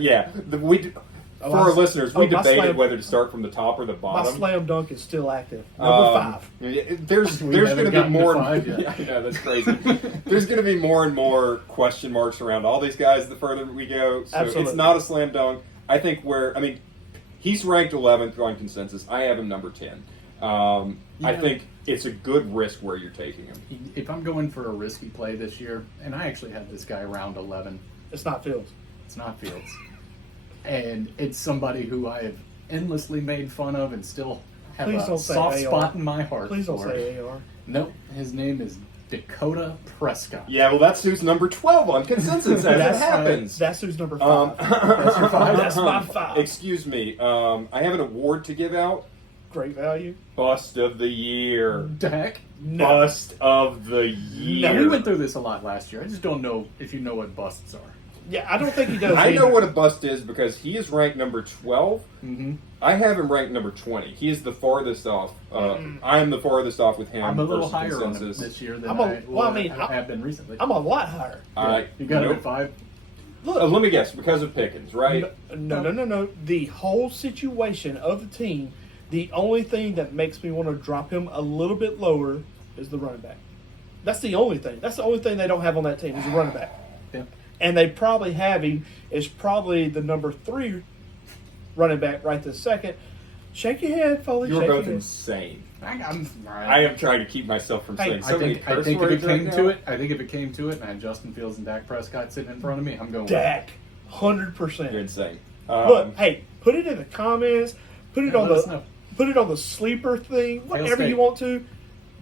Yeah, for my- our listeners, we my debated slam- whether to start from the top or the My bottom. slam dunk is still active. Number 5. Yeah, there's We going haven't to be gotten to more. 5 yet. Yeah, I know, that's crazy. There's going to be more and more question marks around all these guys the further we go. So Absolutely. it's not a slam dunk. I think he's ranked 11th on consensus. I have him number 10. I Yeah. think it's a good risk where you're taking him. If I'm going for a risky play this year, and I actually had this guy around 11, It's not Fields. it's not Fields. And it's somebody who I have endlessly made fun of and still have Please a don't say soft AR. spot in my heart Please don't for. say AR. Nope, his name is Dakota Prescott. Yeah, well, that's who's number 12 on consensus, as it That's happens. That's who's number 5. That's your 5? That's my 5. Excuse me. I have an award to give out. Great value. Bust of the year. Dak? No. Bust of the year. Yeah, we went through this a lot last year. I just don't know if you know what busts are. Yeah, I don't think he does. I know either. what a bust is because he is ranked number 12. Mm-hmm. I have him ranked number 20. He is the farthest off. I am the farthest off with him. I'm a little versus higher on him consensus. this year than I'm a- I well, I mean, have been recently. I'm a lot higher. You got him nope. at 5? Look, Let me guess, because of Pickens, right? No. The whole situation of the team, the only thing that makes me want to drop him a little bit lower is the running back. That's the only thing. That's the only thing they don't have on that team is a running back. Yeah. And they probably have him is probably the number 3 running back right this second. Shake your head, Foley. You're shake both your head. insane. I'm I am trying to keep myself from Hey, saying I so many think curse if it words right came now. to it, and I had Justin Fields and Dak Prescott sitting in front of me, I'm going Dak, You're 100%. insane. Look, hey, put it in the comments. Put it Yeah, on let us the know. put it on the sleeper thing. Whatever State. you want to.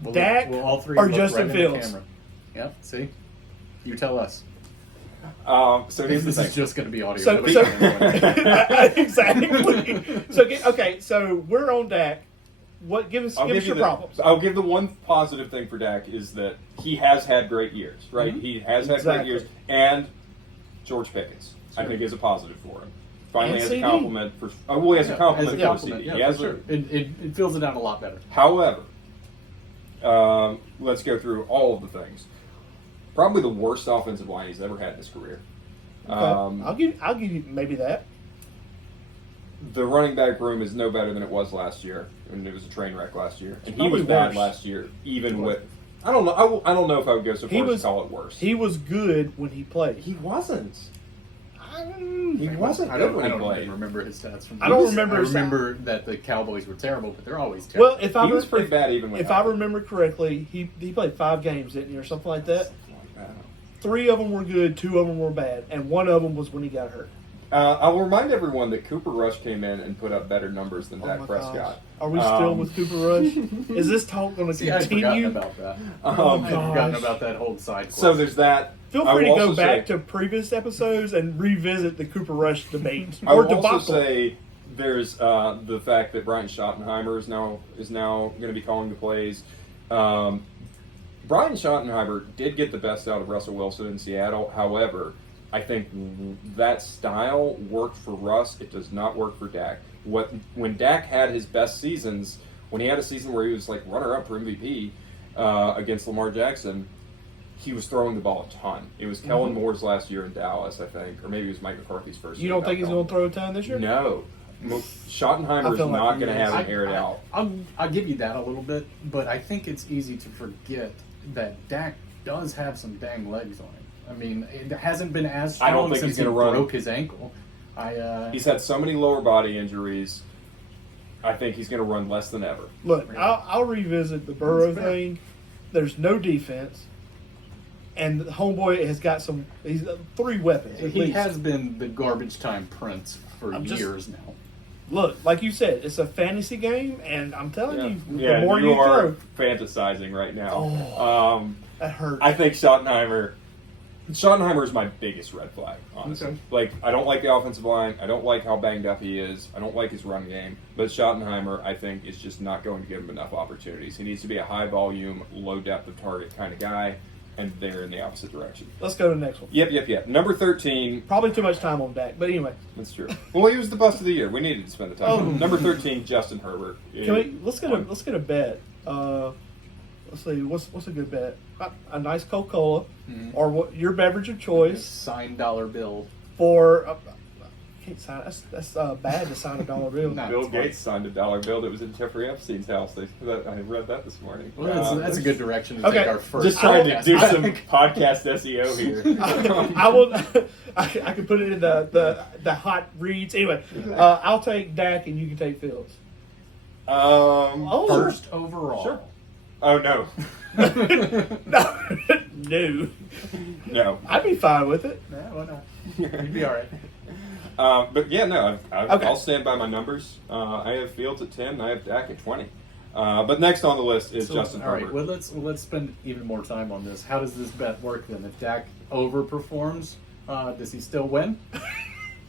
We'll, Dak we'll all three or look Justin right in the Fields? camera. Yep. See, you tell us. So here's the This thing. is just going to be audio. So, Nobody so can know. exactly. So we're on Dak. What? Give us your problems. I'll give the one positive thing for Dak is that he has had great years, right? Mhm. He has had Exactly. great years, and George Pickens, I Sure. think, is a positive for him. Finally, And as CD. a compliment for as a compliment for CD. Yeah, He has for sure. It fills it out a lot better. However, let's go through all of the things. Probably the worst offensive line he's ever had in his career. Okay. I'll give you maybe that. The running back room is no better than it was last year, and it was a train wreck last year. And he Probably was bad worse. last year, even with. I don't know. I don't know if I would go so He far as was- to call it worse. He was good when he played. He wasn't. Mm, He wasn't I good don't, when I he don't played. really remember his stats from. I don't I remember his remember that the Cowboys were terrible, but they're always terrible. Well, if I He was pretty bad even when. if I remember correctly, he played 5 games, didn't he, or something like that? Something like that. 3 of them were good, 2 of them were bad, and 1 of them was when he got hurt. I'll remind everyone that Cooper Rush came in and put up better numbers than Oh Dak my Prescott. gosh. Are we still with Cooper Rush? Is this talk going to See, I'd forgotten continue? about that. Oh, I'd forgotten gosh. about that whole side quest. So there's that. Feel I free to will go also back say- to previous episodes and revisit the Cooper Rush debate I or will also debacle. say There's the fact that Brian Schottenheimer is now going to be calling the plays. Brian Schottenheimer did get the best out of Russell Wilson in Seattle. However, I think that style worked for Russ. It does not work for Dak. When Dak had his best seasons, when he had a season where he was like runner-up for MVP against Lamar Jackson, he was throwing the ball a ton. It was Kellen Moore's last year in Dallas, I think, or maybe it was Mike McCarthy's first You year. don't think he's going to throw a ton this year? No. Schottenheimer is feel like not he going to is. have him aired out. I'll give you that a little bit, but I think it's easy to forget that Dak does have some dang legs on him. I mean, it hasn't been as strong I don't think since he's he gonna run. broke his ankle. He's had so many lower body injuries. I think he's going to run less than ever. Look, I'll revisit the Burrow That's fair. thing. There's no defense, and the homeboy has got he's 3 weapons. At He least. has been the garbage time prince for I'm just- years now. Look, like you said, it's a fantasy game, and I'm telling you, Yeah, the more you are throw, fantasizing right now. Oh. that hurts. I think Schottenheimer is my biggest red flag, honestly. Okay. Like, I don't like the offensive line. I don't like how banged up he is. I don't like his run game. But Schottenheimer, I think, is just not going to give him enough opportunities. He needs to be a high volume, low depth of target kind of guy, and they're in the opposite direction. Let's go to the next one. Yep. Number 13. Probably too much time on Dak, but anyway, That's true. Well, he was the bust of the year. We needed to spend the time. Oh. Number 13, Justin Herbert. let's get a bet. Let's see, what's a good bet? A nice Coca-Cola, or what your beverage of choice Signed dollar bill. for. Can't sign. That's bad to sign a dollar bill. No. Bill Gates signed a dollar bill that was in Jeffrey Epstein's house. I read that this morning. Well, that's a good direction to Okay, take our first. Just trying to podcast. do some podcast SEO here. I will. I can put it in the hot reads. Anyway, I'll take Dak and you can take Fields. First overall. Sure. Oh no, No, no. I'd be fine with it. Yeah, why not? You'd be all right. But yeah, no. Okay. I'll stand by my numbers. I have Fields at 10. I have Dak at 20. But next on the list is Justin all right, Herbert. well, let's spend even more time on this. How does this bet work then? If Dak overperforms, does he still win?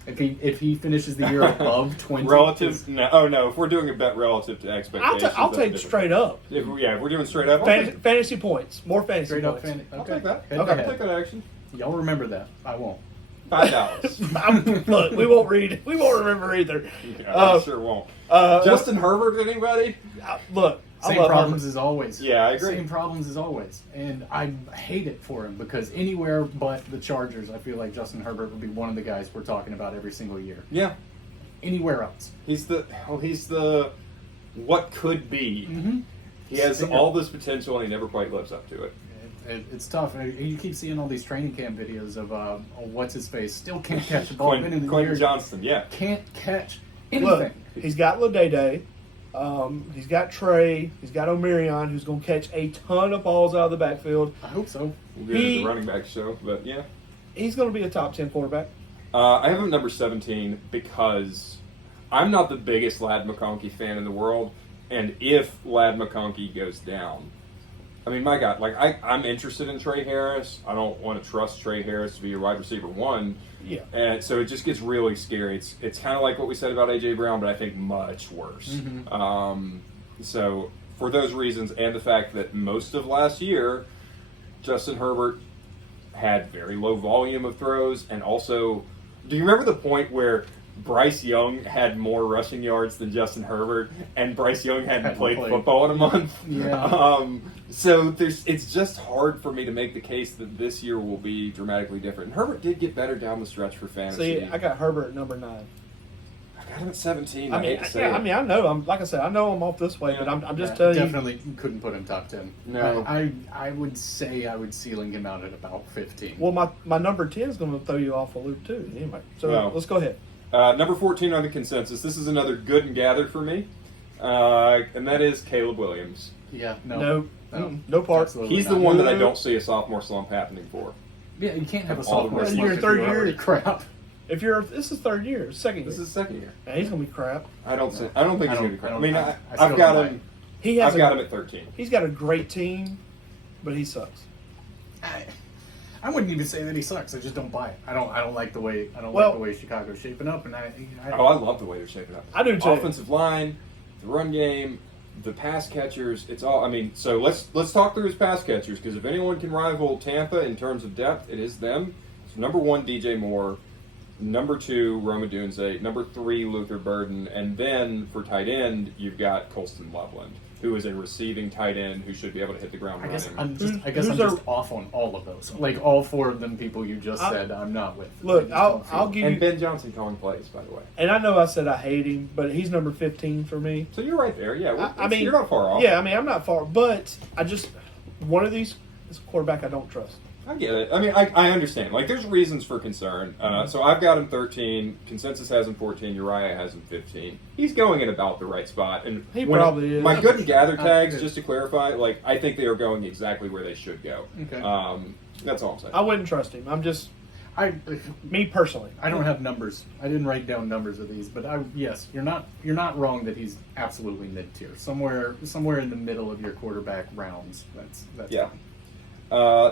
If he finishes the year above 20, Relative? No. Oh no. If we're doing a bet relative to expectations, I'll that's take different. straight up. If we're doing straight up. I'll take- Fantasy points, more fantasy straight up, points. I'll take that. Head I'll to head. take that action. Y'all remember that? I won't. $5. Look, we won't read. We won't remember either. I sure won't. Justin Herbert, anybody? Look, I Same love problems Herbert. as always. Yeah, I agree. Same problems as always. And I hate it for him because anywhere but the Chargers, I feel like Justin Herbert would be one of the guys we're talking about every single year. Yeah. Anywhere else. He's the what could be. Mm-hmm. He has Stinger. all this potential and he never quite lives up to it. It's tough. You keep seeing all these training camp videos of what's his face still can't catch the ball. Been in the Quentin year, Johnston, yeah. can't catch Look, anything. he's got Ladede. He's got Trey. He's got Omarion, who's going to catch a ton of balls out of the backfield. I hope so. We'll get into the running back show, but yeah. He's going to be a top 10 quarterback. I have him number 17 because I'm not the biggest Lad McConkey fan in the world, and if Lad McConkey goes down, I mean, my God, like I'm interested in Trey Harris. I don't want to trust Trey Harris to be your wide receiver 1. Yeah. And so it just gets really scary. It's kind of like what we said about A.J. Brown, but I think much worse. Mm-hmm. So for those reasons and the fact that most of last year, Justin Herbert had very low volume of throws, and also, do you remember the point where Bryce Young had more rushing yards than Justin Herbert, and Bryce Young hadn't played football in a month? Yeah. So it's just hard for me to make the case that this year will be dramatically different. And Herbert did get better down the stretch for fantasy. See, I got Herbert at number 9. I got him at 17. I I mean, hate to say yeah, it. I mean, I know. Like I said, I know I'm off this way, but I'm just telling you. Definitely couldn't put him top 10. No. I would say I would ceiling him out at about 15. Well, my number 10 is going to throw you off a loop too. Anyway, so Well. let's go ahead. Number 14 on the consensus. This is another good and gather for me, and that is Caleb Williams. Yeah, No part. Absolutely He's the not. one that I don't see a sophomore slump happening for. Yeah, you can't have a All the sophomore rest slump of if your third you're year. already crap. If this is third year, second This year, is second year. and he's going to be crap. I don't think he's going to be crap. I mean, I I've still got don't him. He has I've got him at 13. He's got a great team, but he sucks. I wouldn't even say that he sucks. I just don't buy it. I don't like the way Well- like the way Chicago's shaping up, and I I love the way they're shaping up. I do too. Offensive line, the run game, the pass catchers. It's all. I mean, so let's talk through his pass catchers, because if anyone can rival Tampa in terms of depth, it is them. So number 1, DJ Moore. Number 2, Roma Dunze. Number 3, Luther Burden. And then for tight end, you've got Colston Loveland, who is a receiving tight end who should be able to hit the ground I guess running. I'm Who's just our- off on all of those. Like all 4 of them people you just said, I'm not with. Look, I just don't feel I'll it. give And you. Ben Johnson calling plays, by the way. And I know I said I hate him, but he's number 15 for me. So you're right there. Yeah, I mean, you're not far off. Yeah, I mean, I'm not far, but I just one of these is a quarterback I don't trust. I get it. I mean, I understand. Like, there's reasons for concern. So I've got him 13. Consensus has him 14. Uriah has him 15. He's going in about the right spot. And He when- probably is. My good and gather tags, good. just to clarify, like, I think they are going exactly where they should go. Okay. That's all I'm saying. I wouldn't trust him. I'm just me personally. I don't have numbers. I didn't write down numbers of these, but yes, you're not wrong that he's absolutely mid tier. Somewhere in the middle of your quarterback rounds. That's Yeah. fine.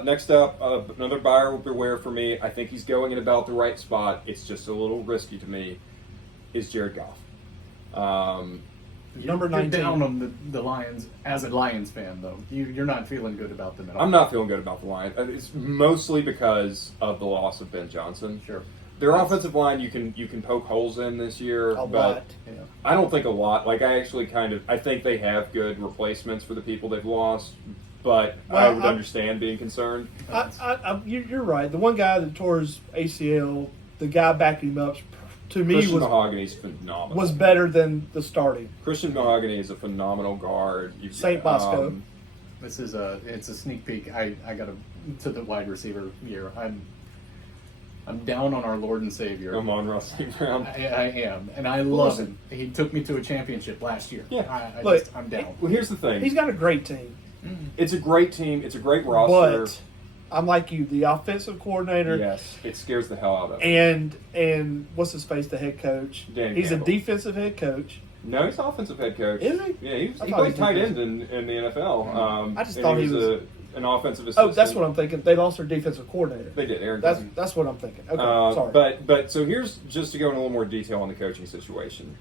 Next up, another buyer beware for me. I think he's going in about the right spot. It's just a little risky to me. Is Jared Goff? Number You're 19. down on the Lions as a Lions fan, though. You're not feeling good about them at all. I'm not feeling good about the line. It's mostly because of the loss of Ben Johnson. Sure. Their offensive line, you can poke holes in this year, A but lot. Yeah. I don't think a lot. Like, I actually I think they have good replacements for the people they've lost, but I Well, would understand being concerned. You're right. The one guy that tore his ACL, the guy backing him up, to me Christian was Mahogany is phenomenal. better than the starting. Christian Mahogany is a phenomenal guard. Saint Bosco. It's a sneak peek. I got to the wide receiver year. I'm down on our Lord and Savior. I'm on Russell Brown. I am, and I love Listen. him. He took me to a championship last year. Yeah. Look, I'm down. Well, here's the thing. He's got a great team, It's a great team. It's a great roster. but I'm like you, the offensive coordinator. Yes, it scares the hell out of me. And what's his face, the head coach? Dan He's Campbell. a defensive head coach. No, he's offensive head coach. Is he? Yeah, I he thought played he was tight end defensive. in the NFL. I just and thought he was- an offensive Oh, assistant. that's what I'm thinking. They lost their defensive coordinator. They did. Aaron That's Glenn. that's what I'm thinking. Okay, sorry. But so here's just to go in a little more detail on the coaching situation.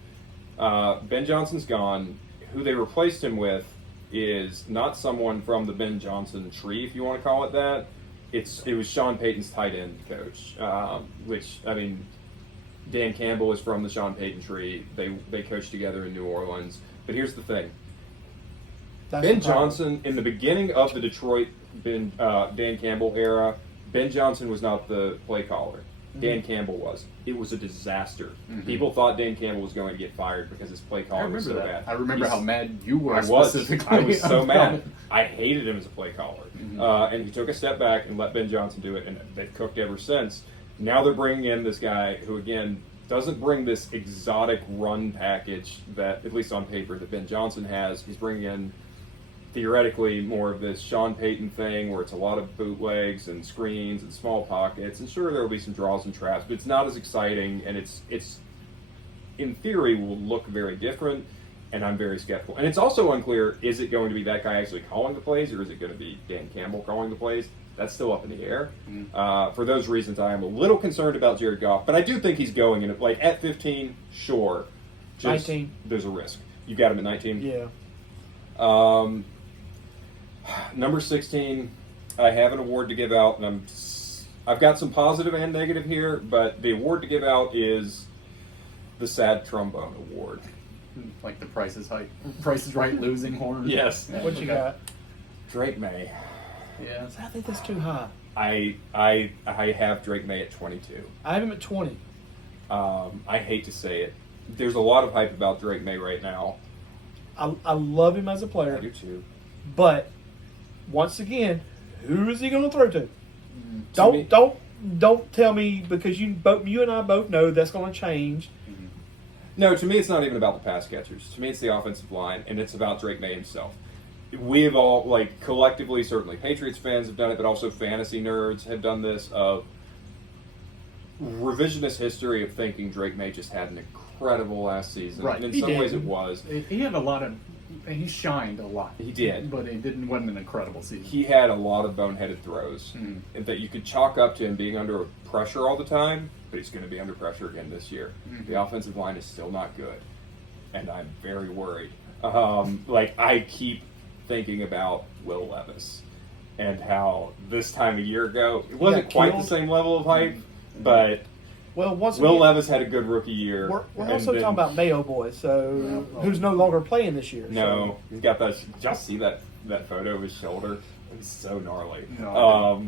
Ben Johnson's gone. Who they replaced him with is not someone from the Ben Johnson tree, if you want to call it that. It was Sean Payton's tight end coach, which I mean, Dan Campbell is from the Sean Payton tree. They coached together in New Orleans. But here's the thing. That's Ben the problem. Johnson, in the beginning of the Detroit Dan Campbell era, Ben Johnson was not the play caller. Mm-hmm. Dan Campbell was. It was a disaster. Mhm. People thought Dan Campbell was going to get fired because his play I caller was so remember that. bad. I remember He's- how mad you were. I was. specifically I was so about mad. it. I hated him as a play caller. Mhm. And he took a step back and let Ben Johnson do it, and they've cooked ever since. Now they're bringing in this guy who, again, doesn't bring this exotic run package that, at least on paper, that Ben Johnson has. He's bringing in, theoretically, more of this Sean Payton thing where it's a lot of bootlegs and screens and small pockets. And sure, there will be some draws and traps, but it's not as exciting, and it's in theory, will look very different. And I'm very skeptical. And it's also unclear, is it going to be that guy actually calling the plays, or is it going to be Dan Campbell calling the plays? That's still up in the air. For those reasons, I am a little concerned about Jared Goff. But I do think he's going in, like, at 15, sure. Just, 19. There's a risk. You got him at 19? Yeah. Number 16, I have an award to give out, and I've got some positive and negative here, but the award to give out is the Sad Trombone Award. Like the Price is Right losing horn. Yes. Yeah, What you okay. got? Drake May. Yeah. I think that's too high. I have Drake May at 22. I have him at 20. I hate to say it. There's a lot of hype about Drake May right now. I love him as a I player, do too. but once again, who is he going to throw to? To me- Don't tell me, because you and I both know that's going to change. No, to me, it's not even about the pass catchers. To me, it's the offensive line, and it's about Drake May himself. We have all, like, collectively, certainly Patriots fans have done it, but also fantasy nerds have done this, of revisionist history of thinking Drake May just had an incredible last season. Right. And in He some did. ways it was. He had a lot of he shined a lot. He did. But it wasn't an incredible season. He had a lot of boneheaded throws Mhm. that you could chalk up to him being under pressure all the time, but he's going to be under pressure again this year. Mhm. The offensive line is still not good, and I'm very worried. I keep thinking about Will Levis and how this time a year ago, it wasn't got quite killed. the same level of hype, but Well, once Will again, Levis had a good rookie year. we're and also then- talking about Mayo Boy, so who's no longer playing this year. No, he's got that. Just see that photo of his shoulder. It's so gnarly. No,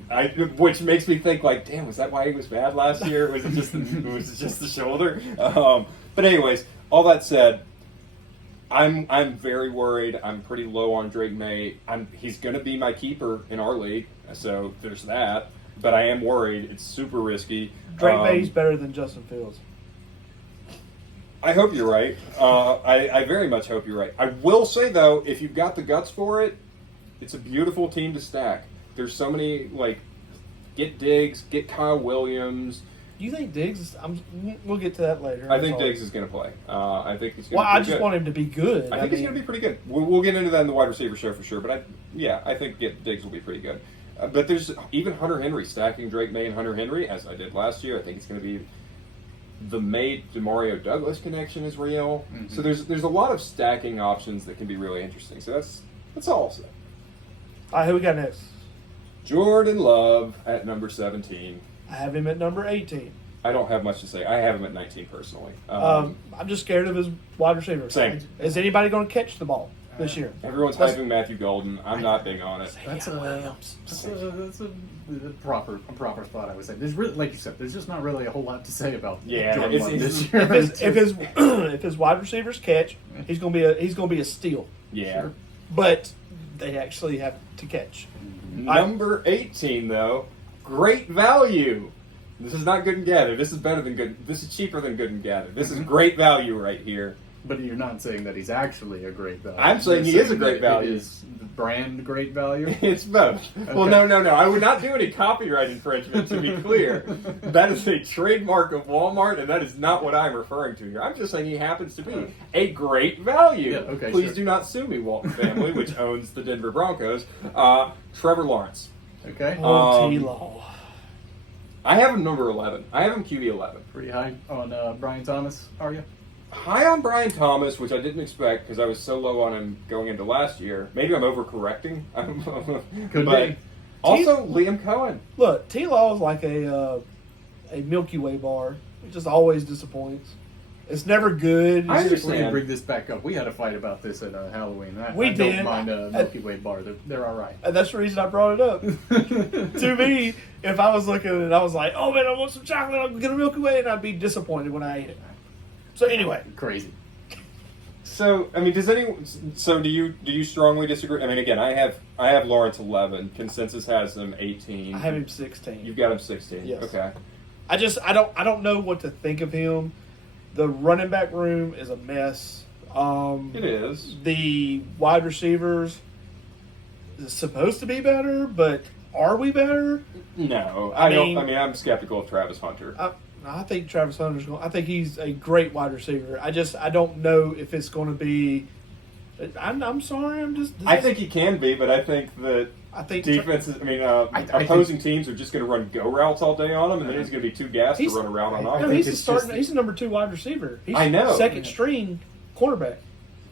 Which makes me think like, damn, was that why he was bad last year? Was it just the shoulder? But anyways, all that said, I'm very worried. I'm pretty low on Drake May. He's going to be my keeper in our league, so there's that. But I am worried. It's super risky. Drake May's better than Justin Fields. I hope you're right. I very much hope you're right. I will say though, if you've got the guts for it, it's a beautiful team to stack. There's so many get Diggs, get Kyle Williams. Do you think Diggs is? We'll get to that later. I I'm think sorry. Diggs is going to play. I think he's going to. Well, be I pretty just good. want him to be good. I think he's going to be pretty good. We'll get into that in the wide receiver show for sure. But I think Diggs will be pretty good. But there's even Hunter Henry stacking Drake May and Hunter Henry as I did last year. I think it's going to be the May Demario Douglas connection is real. Mm-hmm. So there's a lot of stacking options that can be really interesting. So that's all I'll say. All right, who we got next? Jordan Love at number 17. I have him at number 18. I don't have much to say. I have him at 19 personally. I'm just scared of his wide receiver. Same. Is anybody going to catch the ball this year? Everyone's hyping Matthew Golden. I'm not big on it. That's a proper thought, I would say. There's really, like you said, there's just not really a whole lot to say about Yeah, Jordan it's- Love it's- this year. If his wide receivers catch, he's going to be a steal. Yeah. Sure. But they actually have to catch. Number 18, though, great value. This is not Good and Gather. This is better than Good. This is cheaper than Good and Gather. This is great value right here. But you're not saying that he's actually a great value. I'm saying You're he is a great that value. It is the brand great value. It's both. Well, Okay. no. I would not do any copyright infringement, to be clear. That is a trademark of Walmart, and that is not what I'm referring to here. I'm just saying he happens to be a great value. Yeah, okay, Please sure. do not sue me, Walton family, which owns the Denver Broncos. Trevor Lawrence. Okay. T-Law. I have him number 11. I have him QB 11. Pretty high on Brian Thomas, are you? High on Brian Thomas, which I didn't expect because I was so low on him going into last year. Maybe I'm overcorrecting. Could but be. Also, Liam Cohen. Look, T-Law is like a Milky Way bar. It just always disappoints. It's never good. I It's just- understand. We're gonna bring this back up. We had a fight about this at Halloween. We I did. don't mind a Milky Way bar. They're all right. And that's the reason I brought it up. To me, if I was looking at it, I was like, "Oh man, I want some chocolate. I'm gonna get a Milky Way," and I'd be disappointed when I ate it. So anyway, Crazy. So, I mean, does anyone? So, do you strongly disagree? I mean, again, I have Lawrence 11. Consensus has him 18. I have him 16. You've got him 16. Yes. Okay. I don't know what to think of him. The running back room is a mess. It is. The wide receivers is supposed to be better, but are we better? No, I I don't. mean- I mean, I'm skeptical of Travis Hunter. I think Travis Hunter's going. I think he's a great wide receiver. I don't know if it's going to be. I'm sorry. I think he can be, but I think that I think defenses. I mean, I think- opposing teams are just going to run go routes all day on him, and then he's going to be too gassed to He's- run a route on I No, offense. think he's a it's starting. just- He's a number 2 wide receiver. He's I know. second string cornerback.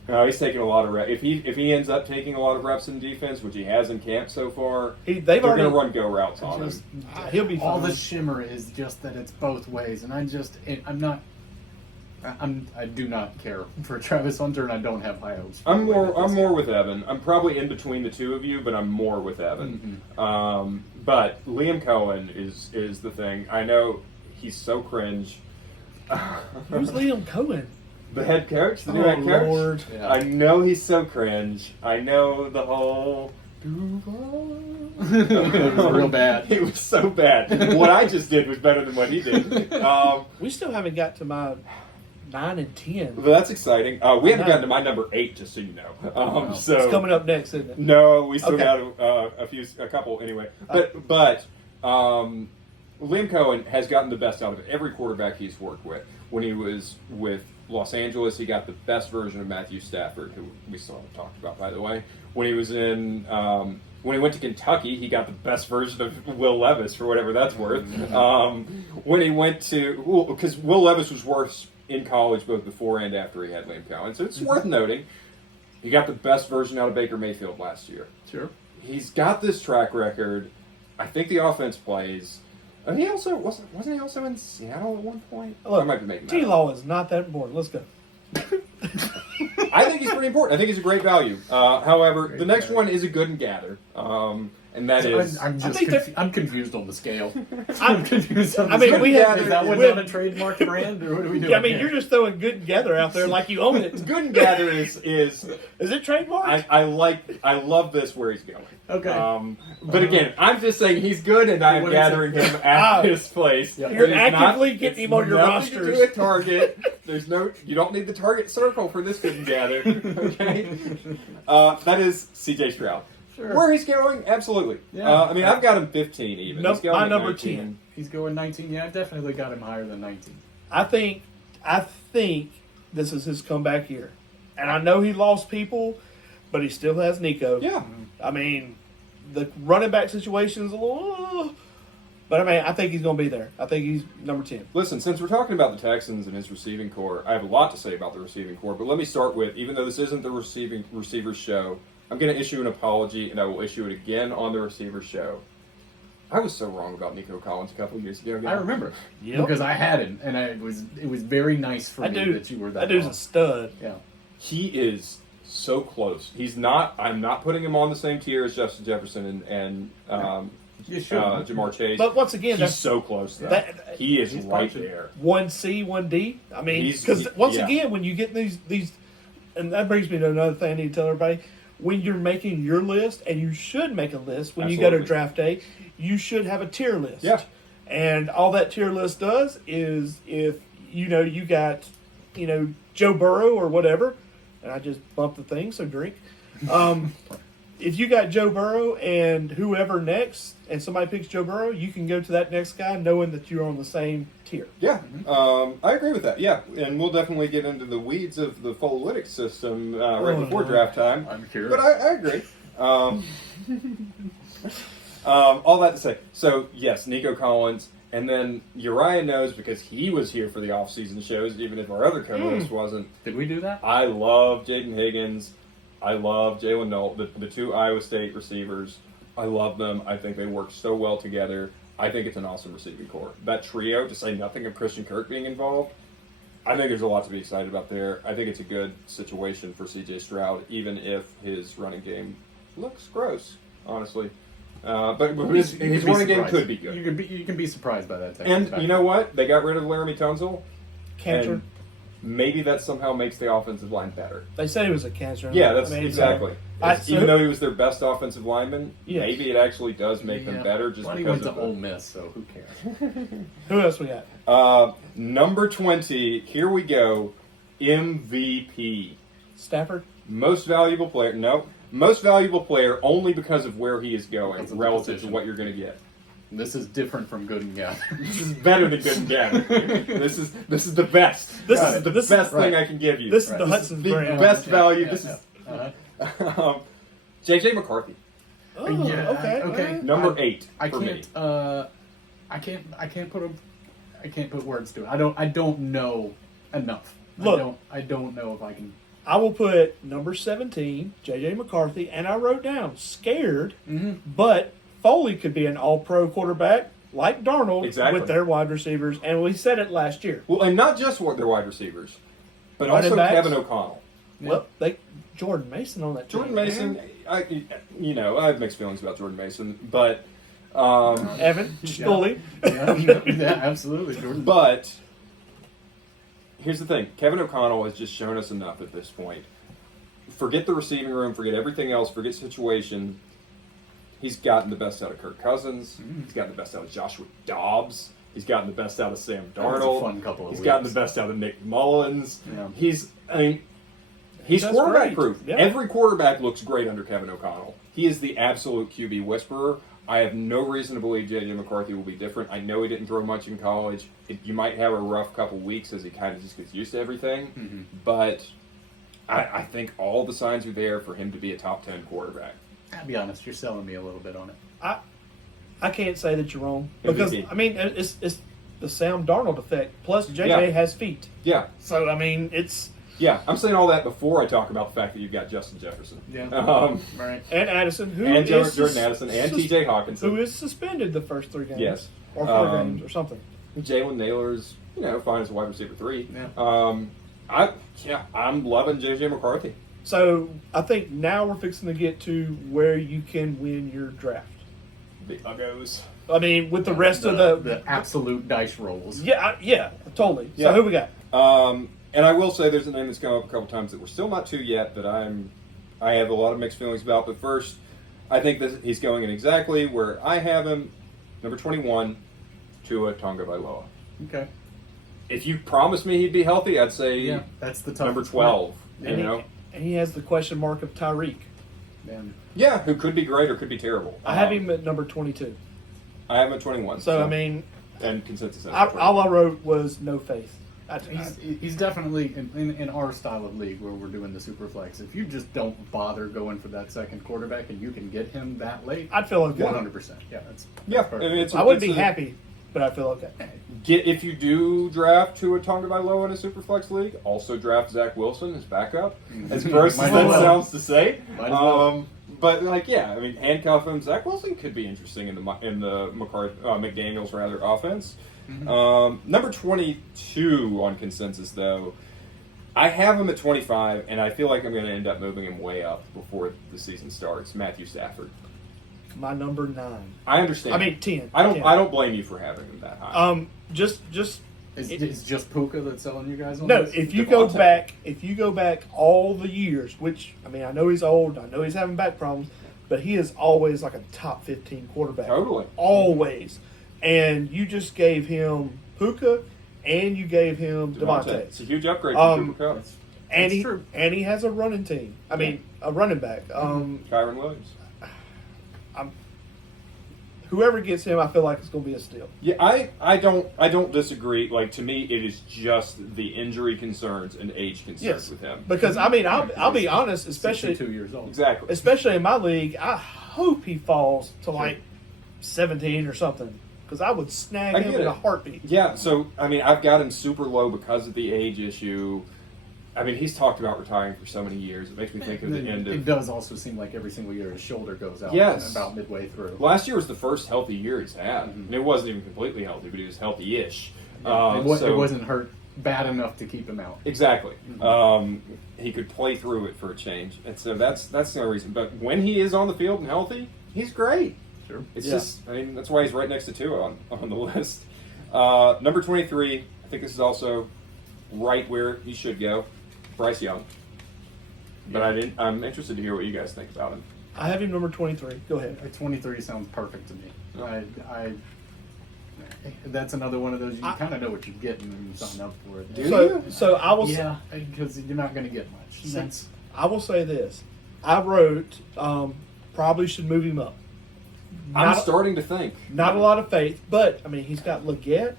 No, he's taking a lot of reps. If he ends up taking a lot of reps in defense, which he has in camp so far, They've they're already going to run go routes on him. Just, he'll be all fine. the shimmer is just that it's both ways, and I do not care for Travis Hunter, and I don't have high hopes. for I'm the way that more this- with Evan. I'm probably in between the two of you, but I'm more with Evan. But Liam Cohen is the thing. I know he's so cringe. Who's Liam Cohen? The head coach, the new Oh, head coach. Lord. Yeah. I know he's so cringe. I know the whole. It was real bad. It was so bad. What I just did was better than what he did. We still haven't got to my 9 and 10. But that's exciting. We haven't No. gotten to my number 8, just so you know. Wow. So It's coming up next, isn't it? No, we still Okay. got a couple anyway. But Liam Cohen has gotten the best out of every quarterback he's worked with. When he was with Los Angeles, he got the best version of Matthew Stafford, who we still haven't talked about, by the way. When he was in, when he went to Kentucky, he got the best version of Will Levis, for whatever that's worth. When he went to, because Will Levis was worse in college both before and after he had Liam Cohen, so it's worth noting. He got the best version out of Baker Mayfield last year. Sure. He's got this track record. I think the offense plays. And he also wasn't he also in Seattle at one point? Look, I might be making that up. T-Law is not that important. Let's go. I think he's pretty important. I think he's a great value. However, the next one is a good and gather, and that is. I'm confused on the scale. I'm confused on the I mean, scale. we have- Is that we what's have- on a trademark brand, or what are we doing? Yeah, I mean, here? you're just throwing good and gather out there like you own it. Good and gather is Is it trademarked? I love this where he's going. Okay. But again, I'm just saying he's good, and I'm What is gathering it? him at his place. Yeah. You're It is actively not- getting it's him on your nothing to rosters. do with Target. There's no. You don't need the Target circle for this good and gather. Okay. That is C.J. Stroud. Sure. Where he's going, absolutely. Yeah. I mean, I've got him 15 even. Nope, He's going my at number 19. 10. He's going 19. Yeah, I definitely got him higher than 19. I think this is his comeback year. And I know he lost people, but he still has Nico. Yeah. I mean, the running back situation is a little... But, I mean, I think he's going to be there. I think he's number 10. Listen, since we're talking about the Texans and his receiving core, I have a lot to say about the receiving core. But let me start with, even though this isn't the receivers show, I'm going to issue an apology, and I will issue it again on the receivers show. I was so wrong about Nico Collins a couple of years ago. I remember. Yep. Because I had him, and it was very nice for me that you were that dude's wrong. a stud. Yeah. He is so close. He's not. I'm not putting him on the same tier as Justin Jefferson and You should. Jamar Chase. But once again, he's that's so close. Though. He is he's right punching. there. 1C, 1D. I mean, He's- because once yeah. again, when you get these, and that brings me to another thing I need to tell everybody. When you're making your list, and you should make a list when you go to Absolutely. draft day, you should have a tier list. Yeah. And all that tier list does is if you got Joe Burrow or whatever, and I just bumped the thing, so drink. If you got Joe Burrow and whoever next, and somebody picks Joe Burrow, you can go to that next guy knowing that you're on the same tier. Yeah, I agree with that. Yeah, and we'll definitely get into the weeds of the Folytics system right before draft time. I'm curious. But I agree. All that to say, so yes, Nico Collins, and then Uriah knows because he was here for the off-season shows, even if our other co-host wasn't. Did we do that? I love Jaden Higgins. I love Jalen Nolt, the two Iowa State receivers. I love them. I think they work so well together. I think it's an awesome receiving core. That trio, to say nothing of Christian Kirk being involved, I think there's a lot to be excited about there. I think it's a good situation for C.J. Stroud, even if his running game looks gross, honestly. But his running game could be good. You can be surprised by that. And you know what? They got rid of Laramie Tunsil. Cancer. And maybe that somehow makes the offensive line better. They said he was a cancer. Yeah, that's I mean, exactly. so Even though he was their best offensive lineman, Yes. maybe it actually does make them better just well, he because went to of Ole Miss, so who cares? Who else we got? Number 20, here we go, MVP. Stafford. Most valuable player. No. Most valuable player only because of where he is going Because of the relative to position. what you're going to get. This is different from Good and Gather. This is better than good and gather. This is the best. This This is- is the this is- best thing right. I can give you. This is Right. the This Hudson's the brand. best value. Yeah, This yeah. is J.J. McCarthy, Oh, Yeah, okay. okay. number 8 I for me. can't. I can't put words to it. I don't know enough. Look. I don't know if I can. I will put number 17, J.J. McCarthy, and I wrote down scared, but Foley could be an all-pro quarterback like Darnold Exactly. with their wide receivers, and we said it last year. Well, and not just what their wide receivers, but Running also backs? Kevin O'Connell. Well, Jordan Mason on that team. Jordan Mason, I have mixed feelings about Jordan Mason, but Evan, Scully. Yeah, absolutely. Jordan. but here's the thing: Kevin O'Connell has just shown us enough at this point. Forget the receiving room, forget everything else, forget situation. He's gotten the best out of Kirk Cousins. He's gotten the best out of Joshua Dobbs. He's gotten the best out of Sam That was a Darnold. fun couple of He's gotten the weeks. best out of Nick Mullins. Yeah. He's That's quarterback great. proof. Yeah. Every quarterback looks great under Kevin O'Connell. He is the absolute QB whisperer. I have no reason to believe J.J. McCarthy will be different. I know he didn't throw much in college. You might have a rough couple weeks as he kind of just gets used to everything. But I think all the signs are there for him to be a top 10 quarterback. I'll be honest, you're selling me a little bit on it. I can't say that you're wrong because MVP. I mean it's the Sam Darnold effect. Plus JJ Yeah. has feet, Yeah. so I mean it's Yeah, I'm saying all that before I talk about the fact that you've got Justin Jefferson. Yeah. Right. and Addison who And is Jordan Addison and T.J. Hawkinson. who is suspended the first 3 games. Yes. or 4 games or something. Jalen Naylor's, fine as a wide receiver 3. Yeah. I'm loving J.J. McCarthy. So I think now we're fixing to get to where you can win your draft. The Uggos. I mean, with the rest of the absolute dice rolls. yeah, totally. Yeah. So who we got? And I will say there's a name that's come up a couple times that we're still not to yet that I have a lot of mixed feelings about. But first, I think that he's going in exactly where I have him, number 21, Tua Tagovailoa. Okay. If you promised me he'd be healthy, I'd say Yeah, that's the tough number 12. And he has the question mark of Tyreek. Man. Yeah, who could be great or could be terrible. I have him at number 22. I have him at 21. So I mean, and consensus. all I wrote was no faith. He's definitely in our style of league where we're doing the super flex. If you just don't bother going for that second quarterback and you can get him that late, I'd feel okay. 100%. Yeah, that's I mean, perfect. I wouldn't be happy, but I feel okay. If you do draft Tua Tagovailoa in a Superflex league, also draft Zach Wilson as backup. As gross as Might that as well. sounds to say, Might as well. but handcuff him. Zach Wilson could be interesting in the McDaniels offense. Number 22 on consensus though, I have him at 25, and I feel like I'm going to end up moving him way up before the season starts. Matthew Stafford. My number 9. I understand. I mean 10. I don't. 10. I don't blame you for having him that high. Just It's just Puka that's selling you guys on no. this? If you Devontae. go back all the years, which I mean, I know he's old, I know he's having back problems, but he is always like a top 15 quarterback. Totally. Always. And you just gave him Puka, and you gave him Devontae. It's a huge upgrade from Cooper Kupp. And That's true. and he has a running team. I mean, a running back. Kyron Williams. Whoever gets him, I feel like it's going to be a steal. Yeah, I don't disagree. Like, to me, it is just the injury concerns and age concerns with him. Because I mean, I'll be honest, especially 62 years old. Exactly. especially in my league, I hope he falls to like 17 or something. Because I would snag I him get in a it. heartbeat. Yeah, so I mean, I've got him super low because of the age issue. I mean, he's talked about retiring for so many years. It makes me think of the end It of does also seem like every single year his shoulder goes out Yes. about midway through. last year was the first healthy year he's had, and it wasn't even completely healthy, but he was healthy-ish. It wasn't hurt bad enough to keep him out. Exactly. He could play through it for a change, and so that's the only reason. But when he is on the field and healthy, he's great. Sure. It's Yeah. just, I mean, that's why he's right next to Tua on the list. Number 23, I think this is also right where he should go, Bryce Young. But I'm interested to hear what you guys think about him. I have him number 23. Go ahead. 23 sounds perfect to me. That's another one of those you kind of know what you're getting when you sign up for it. So I will. Yeah, because you're not going to get much. That's I will say this. I wrote probably should move him up. I'm starting to think. Not a lot of faith, but I mean he's got Leggett.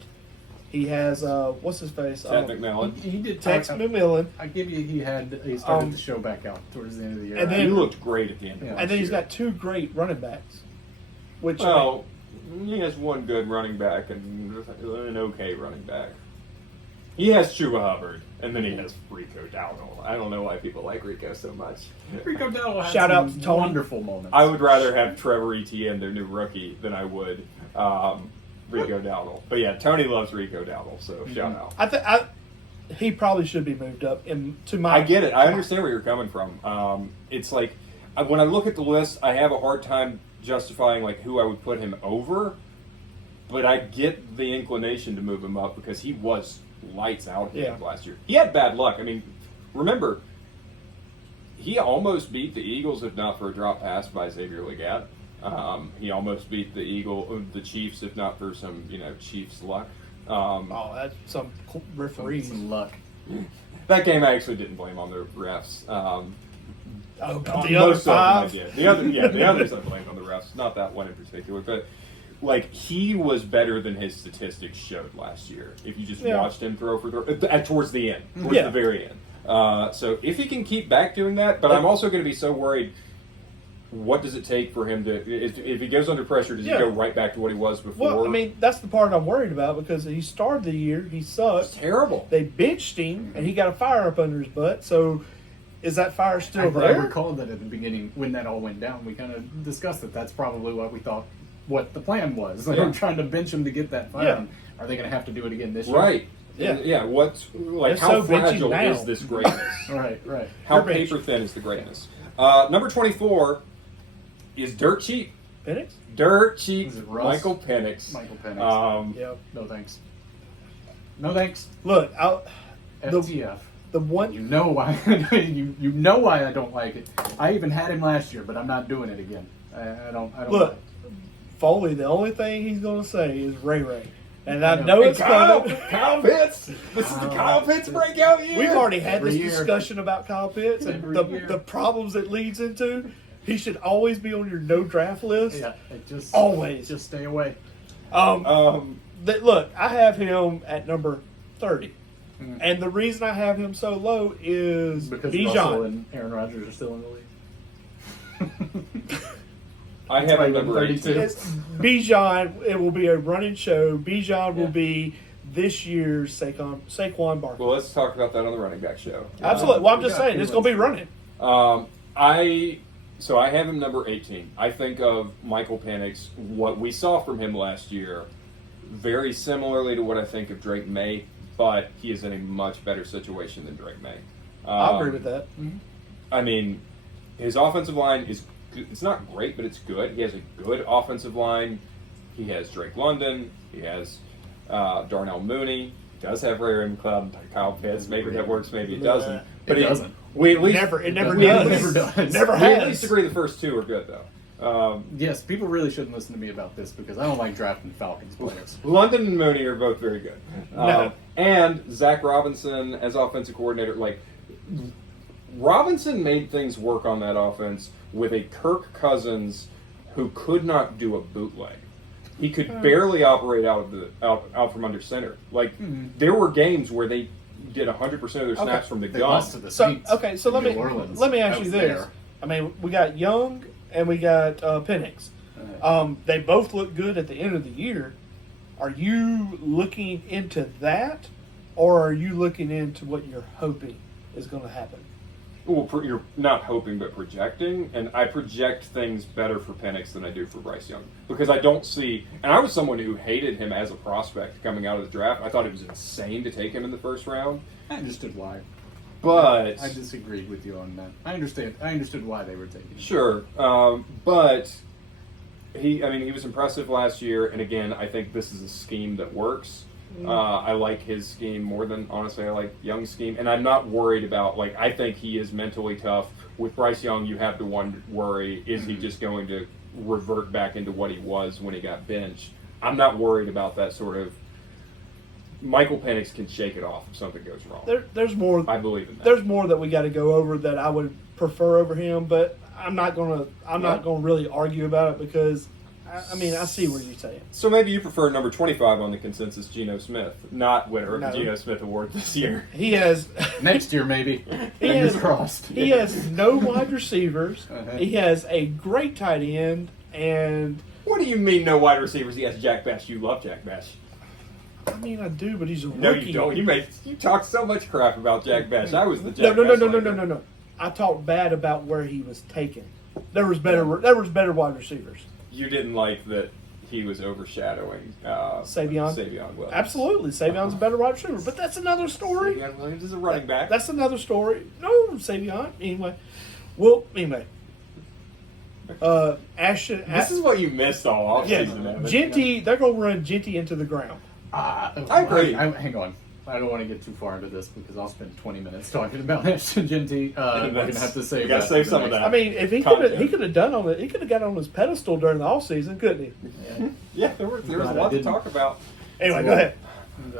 He has what's his face? Ted McMillan. he did. Tex McMillan, I give you, he started to show back out towards the end of the year. and then- He looked great at the end of Yeah. last and then he's year. got 2 great running backs. Which Well, he has one good running back and an okay running back. He has Chuba Hubbard, and then he has Rico Dowdle. I don't know why people like Rico so much. Rico Dowdle had Shout out some to Tony. wonderful moments. I would rather have Trevor Etienne, their new rookie, than I would Rico Dowdle. But yeah, Tony loves Rico Dowdle, so shout out. he probably should be moved up. To my, I get it. I understand where you're coming from. It's like when I look at the list, I have a hard time justifying like who I would put him over. But I get the inclination to move him up because he was lights out last year. He had bad luck. I mean, remember, he almost beat the Eagles if not for a drop pass by Xavier Leggett. He almost beat the Chiefs if not for some Chiefs luck. Oh, that's some referees. some luck. That game I actually didn't blame on the refs. Oh, but the other Most of them I five. did. The others I blamed on the refs. Not that one in particular, but like he was better than his statistics showed last year. If you just Yeah. watched him throw for towards the end, towards Yeah. the very end. So if he can keep back doing that, but I'm also going to be so worried. What does it take for him to? If he goes under pressure, does Yeah. he go right back to what he was before? Well, I mean, that's the part I'm worried about because he started the year, he it's sucked. terrible. They benched him, and he got a fire up under his butt. So, is that fire still I there? recall that at the beginning when that all went down, we kind of discussed that. That's probably what we thought. What the plan was. They Yeah. were trying to bench him to get that fire. Yeah. Are they going to have to do it again this year? Right. Yeah. Yeah. What's like? They're How so benchy fragile now. is this greatness? Right. How They're benched. paper thin is the greatness? Number 24 is dirt cheap. Penix? Dirt cheap. Is it Russ? Michael Penix. Michael Penix. Yeah. No thanks. No thanks. Look, The- FTF. the one. You know why? you know why I don't like it. I even had him last year, but I'm not doing it again. I don't. Look, like it. Foley, the only thing he's going to say is Ray Ray. And I I know. know Hey, it's Kyle, coming. Kyle Pitts. This is the Kyle Pitts breakout year. We've already had Every this year. discussion about Kyle Pitts and Every year. the problems it leads into. He should always be on your no draft list. Yeah, it just Always. just stay away. Look, I have him at number 30. Mhm. And the reason I have him so low is Because Russell Bijan. and Aaron Rodgers are still in the league. I have him Like number 32. 18. Bijan, it will be a running show. Bijan will Yeah. be this year's Saquon Barkley. Well, let's talk about that on the running back show. Absolutely. Well, I'm we just got saying, two it's going to be ones. running. I have him number 18. I think of Michael Penix, what we saw from him last year, very similarly to what I think of Drake May, but he is in a much better situation than Drake May. I agree with that. I mean, his offensive line is good. It's not great, but it's good. He has a good offensive line. He has Drake London. He has Darnell Mooney. He does have Ray McLeod and Kyle Pitts. Maybe that works, maybe it doesn't. Yeah. But It doesn't. We at least It never we at does. least- Never does. Never we has. at least agree the first two are good, though. Yes, people really shouldn't listen to me about this because I don't like drafting Falcons players. London and Mooney are both very good. No. And Zach Robinson as offensive coordinator, Robinson made things work on that offense with a Kirk Cousins who could not do a bootleg. He could barely operate out from under center. There were games where they did 100% of their snaps from the They gun. lost to the So Saints. okay, so in let New me Orleans. ask I you was this. there. I mean, we got Young and we got Penix. They both look good at the end of the year. Are you looking into that, or are you looking into what you're hoping is going to happen? Well, you're not hoping, but projecting, and I project things better for Penix than I do for Bryce Young because I don't see. And I was someone who hated him as a prospect coming out of the draft. I thought it was insane to take him in the first round, I understood why. but I disagreed with you on that. I understood why they were taking him. sure. But he was impressive last year, and again, I think this is a scheme that works. I like his scheme more than, honestly, I like Young's scheme. And I'm not worried about, I think he is mentally tough. With Bryce Young, you have to worry, is he just going to revert back into what he was when he got benched? I'm not worried about that sort of. Michael Penix can shake it off if something goes wrong. There's more. I believe in that. There's more that we got to go over that I would prefer over him, but I'm not gonna really argue about it because I see what you're saying. So maybe you prefer number 25 on the consensus, Geno Smith, not winner of No. the Geno Smith Award this year. He has Next year, maybe. He Fingers has- crossed. he has no wide receivers. Uh-huh. He has a great tight end, and What do you mean no wide receivers? He has Jack Bash. You love Jack Bash. I mean I do, but he's a No, rookie. you don't. You talk so much crap about Jack Bash. I was the No, Jack no, Bash. no. liker. I talked bad about where he was taken. There was better wide receivers. You didn't like that he was overshadowing Savion? Savion Williams. Absolutely, Savion's a better wide receiver, but that's another story. Savion Williams is a running back. That's another story. No, Savion. Anyway, well, Ashton. This is what you missed all yeah, offseason, Evan. Genty. They're gonna run Genty into the ground. I agree. Hang on. I don't want to get too far into this because I'll spend 20 minutes talking about Ashton Genty. We're going to have to save We gotta that save for some the of next that. I mean, if he Content. could have done on it, he could have got on his pedestal during the off season, couldn't he? one. Yeah, there was Glad a I lot to didn't. talk about. Anyway, go ahead.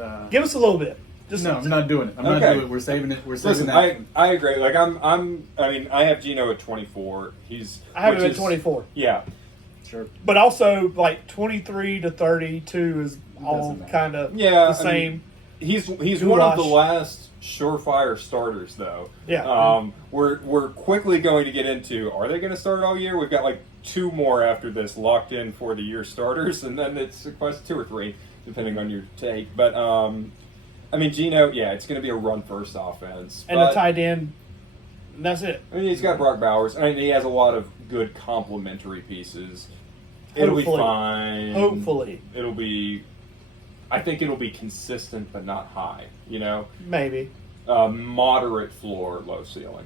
And, Give us a little bit. Just No, I'm not doing it. I'm not Okay. doing it. We're saving it. We're saving Listen, that. I agree. Like I mean, I have Gino at 24. I have him which at is- 24. Yeah, Sure. But also, like 23 to 32 is all Doesn't matter. kind of yeah. the I same. mean, he's one of the Goulash. last surefire starters, though. Yeah. We're quickly going to get into. Are they going to start all year? We've got like 2 more after this locked in for the year starters, and then it's a question 2 or 3, depending on your take. But I mean, Gino, yeah, it's going to be a run first offense, and but, a tight end. And that's it. I mean, he's got Brock Bowers. I mean, he has a lot of good complementary pieces. It'll be Hopefully. fine. Hopefully. It'll be. I think it'll be consistent, but not high. You know, Maybe. moderate floor, low ceiling.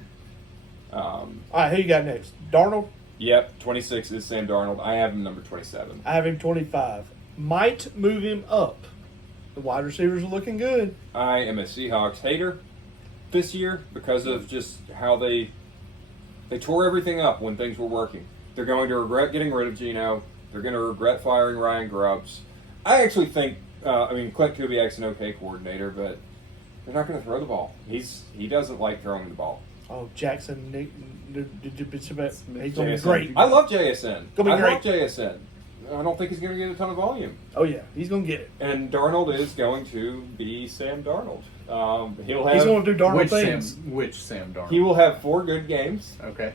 All right, who you got next? Darnold? Yep, 26 is Sam Darnold. I have him number 27. I have him 25. Might move him up. The wide receivers are looking good. I am a Seahawks hater this year because of just how they tore everything up when things were working. They're going to regret getting rid of Geno. They're going to regret firing Ryan Grubbs. I actually think, Clint Kubiak's an okay coordinator, but they're not going to throw the ball. He doesn't like throwing the ball. Oh, Jackson, Nick, he's going to be JSN. great. I love JSN. Gonna be I great. love JSN. I don't think he's going to get a ton of volume. Oh, yeah, he's going to get it. And Darnold is going to be Sam Darnold. He'll have. He's going to do Darnold Which things. Sam Darnold? He will have 4 good games, Okay.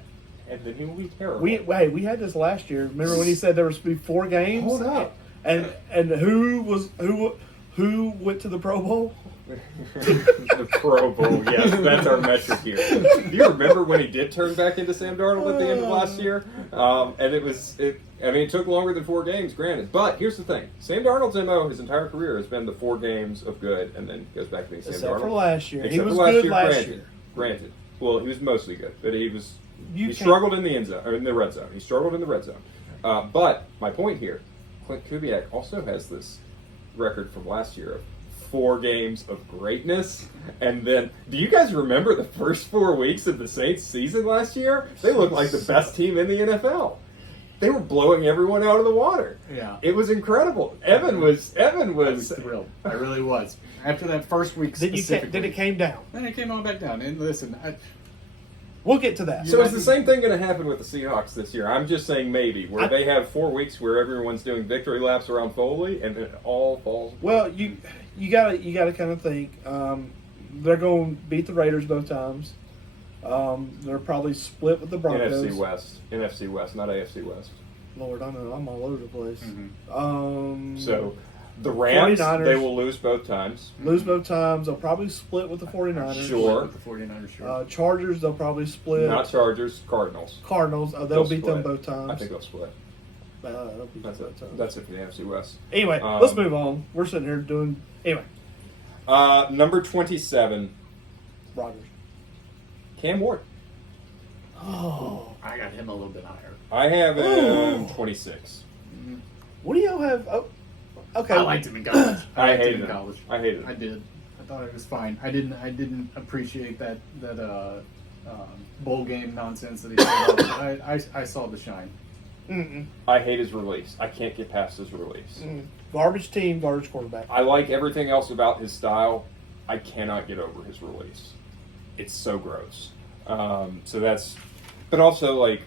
and then he will be terrible. We had this last year. Remember when he said there was to be 4 games? Hold up. And who went to the Pro Bowl? The Pro Bowl, yes, that's our metric here. Do you remember when he did turn back into Sam Darnold at the end of last year? And it took longer than 4 games, granted. But here's the thing: Sam Darnold's MO his entire career has been the 4 games of good, and then goes back to being Sam Except Darnold. for last year. He Except was for good last granted, year. Granted, well, he was mostly good, but he can't- struggled in the end zone or in the red zone. He struggled in the red zone. But my point here, Clint Kubiak also has this record from last year of 4 games of greatness. And then, do you guys remember the first 4 weeks of the Saints season last year? They looked like the best team in the NFL. They were blowing everyone out of the water. Yeah. It was incredible. Evan was I was thrilled. I really was. After that first week Then specifically. it came down. Then it came on back down. And listen, We'll get to that. So is the same thing going to happen with the Seahawks this year? I'm just saying maybe, where they have 4 weeks where everyone's doing victory laps around Foley, and then it all falls. Well, you gotta kind of think. They're going to beat the Raiders both times. They're probably split with the Broncos. NFC West, not AFC West. Lord, I know I'm all over the place. Mhm. So the Rams, 49ers. they will lose both times. Lose both times. They'll probably split with the 49ers. Sure. With the 49ers, sure. Chargers, they'll probably split. Not Chargers, Cardinals. Cardinals, they'll They'll beat them split. both times. I think they'll split. They'll beat them That's both it. times. That's it for the NFC West. Anyway, Um, let's move on. We're sitting here doing anyway. Number 27, Rodgers. Cam Ward. Oh, I got him a little bit higher. I have him 26. what do y'all have? Oh, okay. I liked him in college. I liked hated in him. college. I hated him. I did. I thought it was fine. I didn't appreciate that bowl game nonsense that he played. But I saw the shine. Mm-mm. I hate his release. I can't get past his release. Mm. Garbage team, garbage quarterback. I like everything else about his style. I cannot get over his release. It's so gross. But also, like,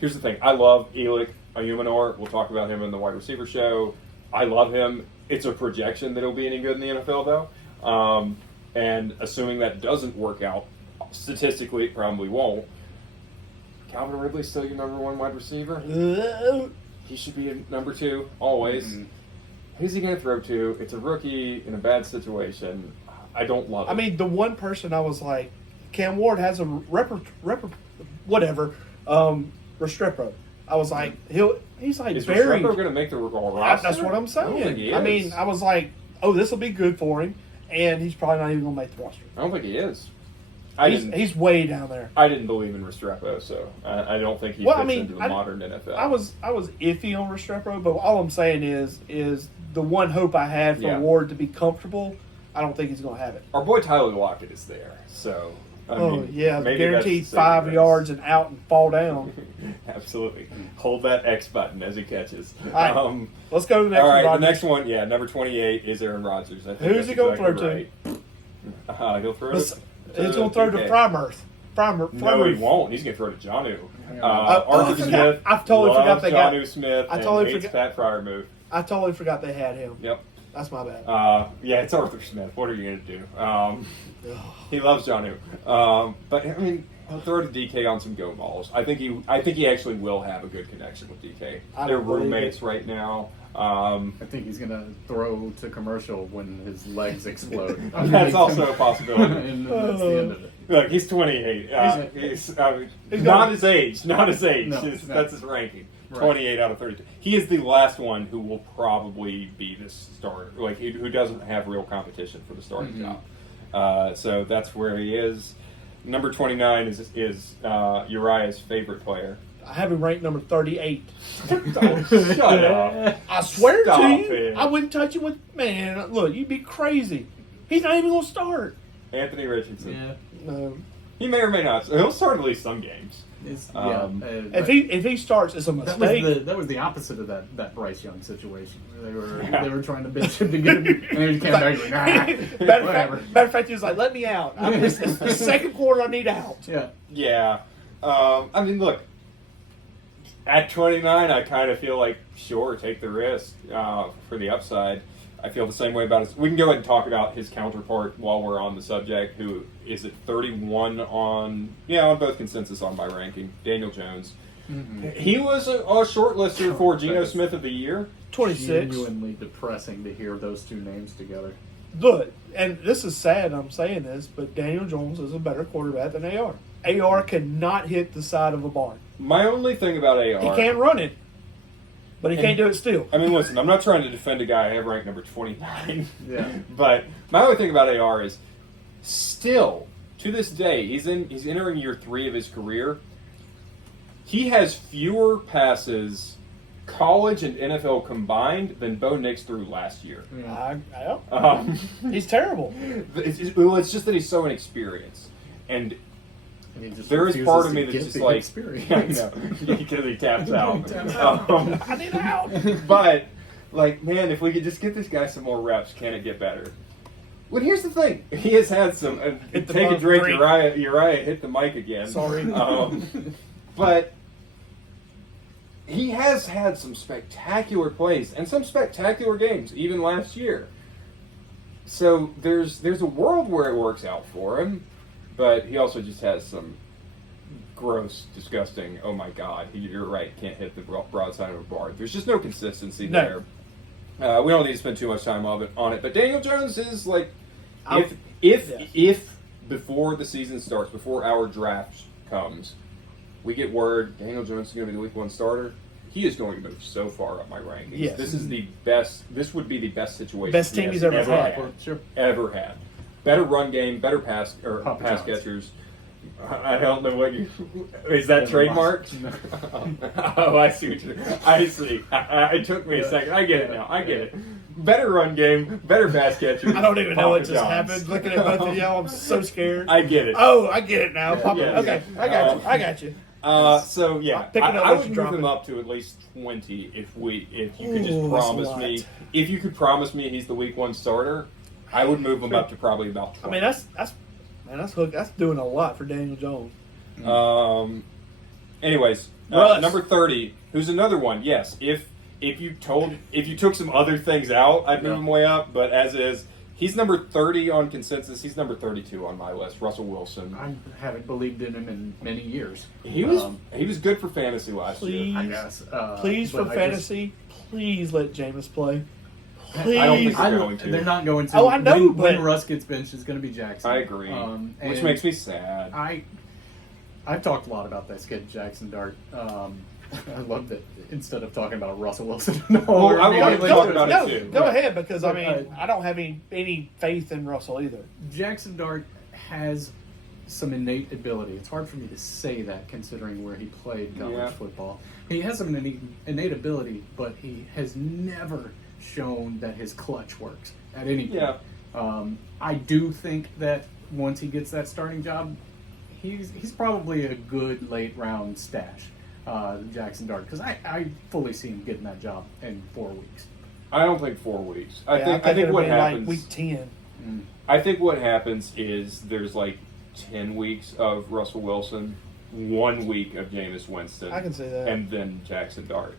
here's the thing. I love Elick Ayumanor. We'll talk about him in the wide receiver show. I love him. It's a projection that he'll be any good in the NFL, though. And assuming that doesn't work out, statistically, it probably won't. Calvin Ridley's still your number 1 wide receiver. He should be in number 2, always. Mhm. Who's he going to throw to? It's a rookie in a bad situation. I don't love it. I mean, the one person I was like, Cam Ward has a Restrepo. I was like, he's like is very. Restrepo going to make the roster? That's what I'm saying. I don't think he is. I mean, I was like, oh, this will be good for him, and he's probably not even going to make the roster. I don't think he is. He's way down there. I didn't believe in Restrepo, so I don't think he Well, fits I mean, into the modern NFL. I was iffy on Restrepo, but all I'm saying is the one hope I had for Yeah. Ward to be comfortable. I don't think he's going to have it. Our boy Tyler Lockett is there, so I mean, yeah, maybe guaranteed that's the saving 5 grace. yards and out and fall down. Absolutely. Hold that X button as he catches. All right. Let's go to the next all one. right, the Rodgers. next one, number 28 is Aaron Rodgers. I think Who's that's he gonna exactly throw to? right. He'll throw But he's going to throw to DK. Frymouth. No, he won't. He's going to throw to Jonnu. Yeah. Arthur I forgot. Smith. I totally loves forgot they got- Jonnu Smith. I and totally hates forgot- Pat Fryermuth. I totally forgot they had him. Yep. That's my bad. Yeah, it's Arthur Smith. What are you going to do? Ugh. He loves Jonnu. But I mean, he'll throw to DK on some go balls. I think he actually will have a good connection with DK. I They're don't believe roommates it. right now. I think he's gonna throw to commercial when his legs explode. That's also a possibility. And that's the end of it. Look, he's 28. He's He's not got- his age. Not his age. No, It's- no. That's his ranking. Right. 28 out of 32. He is the last one who will probably be the starter. Like who doesn't have real competition for the starting Mhm. job. So that's where he is. Number 29 is Uriah's favorite player. I have him ranked number 38. Shut up. I swear Stop to you, it. I wouldn't touch him with. Man, look, you'd be crazy. He's not even going to start. Anthony Richardson. Yeah. No. He may or may not. He'll start at least some games. Yeah. If he starts, it's a mistake. that was the opposite of that Bryce Young situation. They were trying to bench him to get him, and he came back like, nah, whatever. matter of fact, he was like, "Let me out. It's the second quarter. I need out." Yeah. Yeah. I mean, look. At 29, I kind of feel like, sure, take the risk for the upside. I feel the same way about his. We can go ahead and talk about his counterpart while we're on the subject, who is at 31 on both consensus on my ranking, Daniel Jones. Mm-hmm. He was a shortlister for Geno Smith of the Year. 26. Genuinely depressing to hear those two names together. Look, and this is sad. I'm saying this, but Daniel Jones is a better quarterback than AR. AR cannot hit the side of a barn. My only thing about AR. He can't run it, but he can't do it still. I mean, listen, I'm not trying to defend a guy I have ranked number 29. Yeah. But my only thing about AR is, still to this day, he's entering year 3 of his career. He has fewer passes, college and NFL combined, than Bo Nix threw last year. He's terrible. It's just that he's so inexperienced, and And he just there is refuses part of to me that's get just the like, experience. I know, because he taps out. Taps out. I need out. But, like, man, if we could just get this guy some more reps, can it get better? Well, here's the thing. He has had some. Hit the Take a bump, drink, drink. Uriah hit the mic again. Sorry. But he has had some spectacular plays and some spectacular games, even last year. So there's a world where it works out for him, but he also just has some gross, disgusting, oh my God, you're right, can't hit the broadside of a barn. There's just no consistency No. there. We don't need to spend too much time on it, but Daniel Jones is like, Yes. if before the season starts, before our draft comes, we get word Daniel Jones is going to be the week 1 starter, he is going to move so far up my rankings. Yes. This is the best. This would be the best situation. Best he team has he's ever had. Sure. Ever had. Better run game, better pass Papa pass John's. catchers. I don't know what you. Is that trademarked? No. Oh, I see. I see. It took me a second. I get it now. I get it. Better run game, better pass catchers. I don't even know what Papa just John's. happened. Looking at both of y'all, I'm so scared. I get it. Oh, I get it now. Yeah, Papa, yeah. okay, I got you. I got you. So yeah, I'm picking up I what would you're move him dropping. up to at least 20 if you could just Ooh, that's a promise lot. me. If you could promise me he's the week 1 starter, I would move him up to probably about 20. I mean, that's doing a lot for Daniel Jones. Anyways, Russ. number 30, who's another one. Yes, if you took some other things out, I'd move Yeah. him way up. But as is, he's number 30 on consensus. He's number 32 on my list. Russell Wilson. I haven't believed in him in many years. He was good for fantasy last year. Please, I guess. please for but I fantasy, please let Jameis play. just- Please. I don't think I They're don't- going to. They're not going to. Oh, I know, when but- Russ gets benched, it's going to be Jackson. I agree, which and makes me sad. I've talked a lot about this kid Jackson Dart. I love that instead of talking about Russell Wilson. I wanted to talk about it go, too. Go ahead, because I But, mean, I don't have any faith in Russell either. Jackson Dart has some innate ability. It's hard for me to say that considering where he played college Yeah. football. He has some innate ability, but he has never shown that his clutch works at any point. Yeah. I do think that once he gets that starting job, he's probably a good late round stash, Jackson Dart, because I fully see him getting that job in 4 weeks. I don't think 4 weeks. I Yeah, think it'll what be happens. like week 10. I think what happens is there's like 10 weeks of Russell Wilson, 1 week of Jameis Winston. I can see that. And then Jackson Dart.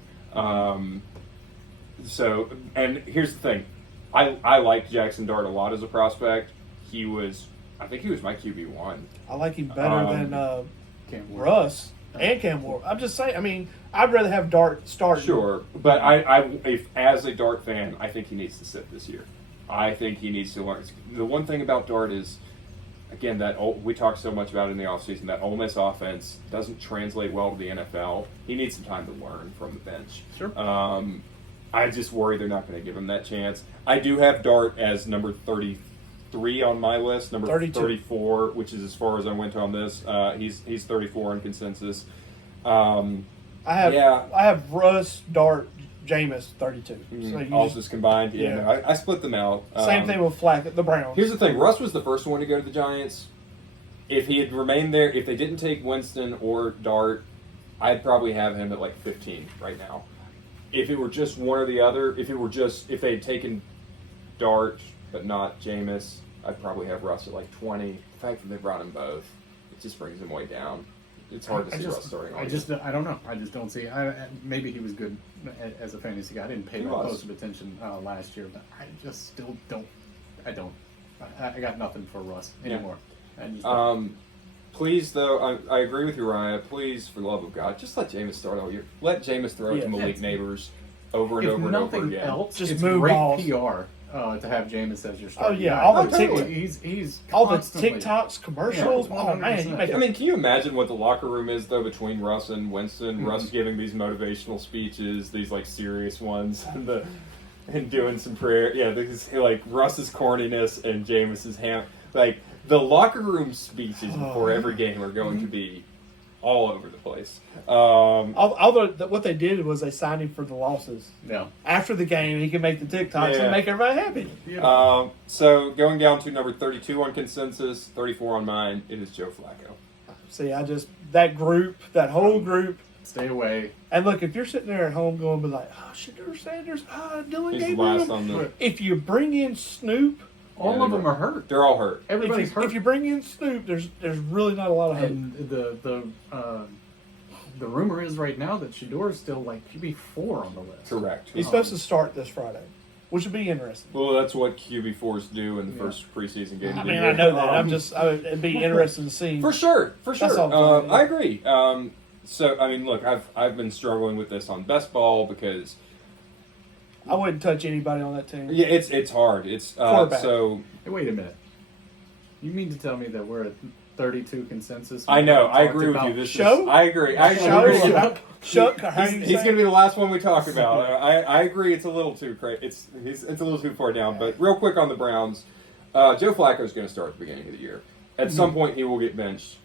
So, and here's the thing. I like Jackson Dart a lot as a prospect. I think he was my QB1. I like him better than Can't work. Russ and Cam Ward. I'm just saying. I mean, I'd rather have Dart start. Sure, but if as a Dart fan, I think he needs to sit this year. I think he needs to learn. The one thing about Dart is, again, we talked so much about it in the offseason, that Ole Miss offense doesn't translate well to the NFL. He needs some time to learn from the bench. Sure. I just worry they're not going to give him that chance. I do have Dart as number 33 on my list, number 32. 34, which is as far as I went on this. He's 34 in consensus. I have Russ, Dart, Jameis, 32. So you All just- just combined. Yeah, yeah. no, I split them out. same thing with Flack, the Browns. Here's the thing: Russ was the first one to go to the Giants. If he had remained there, if they didn't take Winston or Dart, I'd probably have him at like 15 right now. If it were just one or the other, if they had taken Dart but not Jameis, I'd probably have Russ at like 20. The fact that they brought him both, it just brings him way down. It's hard to see Russ starting. I don't know. I just don't see. Maybe he was good as a fantasy guy. I didn't pay He that was. close of attention last year, but I just still don't. I got nothing for Russ anymore. I just don't. Please, though, I agree with you, Ryan. Please, for the love of God, just let Jameis start all year. Let Jameis throw it Yeah. to Malik Neighbors over and If over and over nothing again. else, Just it's move great balls. PR to have Jameis as your starter. Oh, yeah, all the he's all the constantly- TikToks, commercials. Yeah, oh man, you make I mean, can you imagine what the locker room is though between Russ and Winston? Mm-hmm. Russ giving these motivational speeches, these like serious ones, and doing some prayer. Yeah, these like Russ's corniness and Jameis's like the locker room speeches before every game are going to be all over the place. Although what they did was they signed him for the losses. Yeah. After the game, he can make the TikToks Yeah. and make everybody happy. So going down to number 32 on consensus, 34 on mine, it is Joe Flacco. See, that whole group. Stay away. And look, if you're sitting there at home going, be like, oh, Shedeur Sanders, Dylan He's the last Gabriel. on the. If you bring in Snoop, All of them are hurt. They're all hurt. Everybody's hurt. if you bring in Snoop, there's really not a lot of hope. And the rumor is right now that Shedeur is still like QB4 on the list. Correct. He's supposed to start this Friday, which would be interesting. Well, that's what QB4s do in the first preseason game. I of the mean, year. I know that. It'd be interesting to see. For sure. That's all I'm saying. I agree. So, I mean, look, I've been struggling with this on best ball because I wouldn't touch anybody on that team. yeah, it's hard. It's Quarterback. so Hey, wait a minute. You mean to tell me that we're at 32 consensus? I know. We I talked agree with you. about This Show? is, I agree. I Show? agree. Shuck, how do you He's say? going to be the last one we talk about. I agree. It's a little too crazy. It's a little too far down. But real quick on the Browns, Joe Flacco is going to start at the beginning of the year. At some point, he will get benched.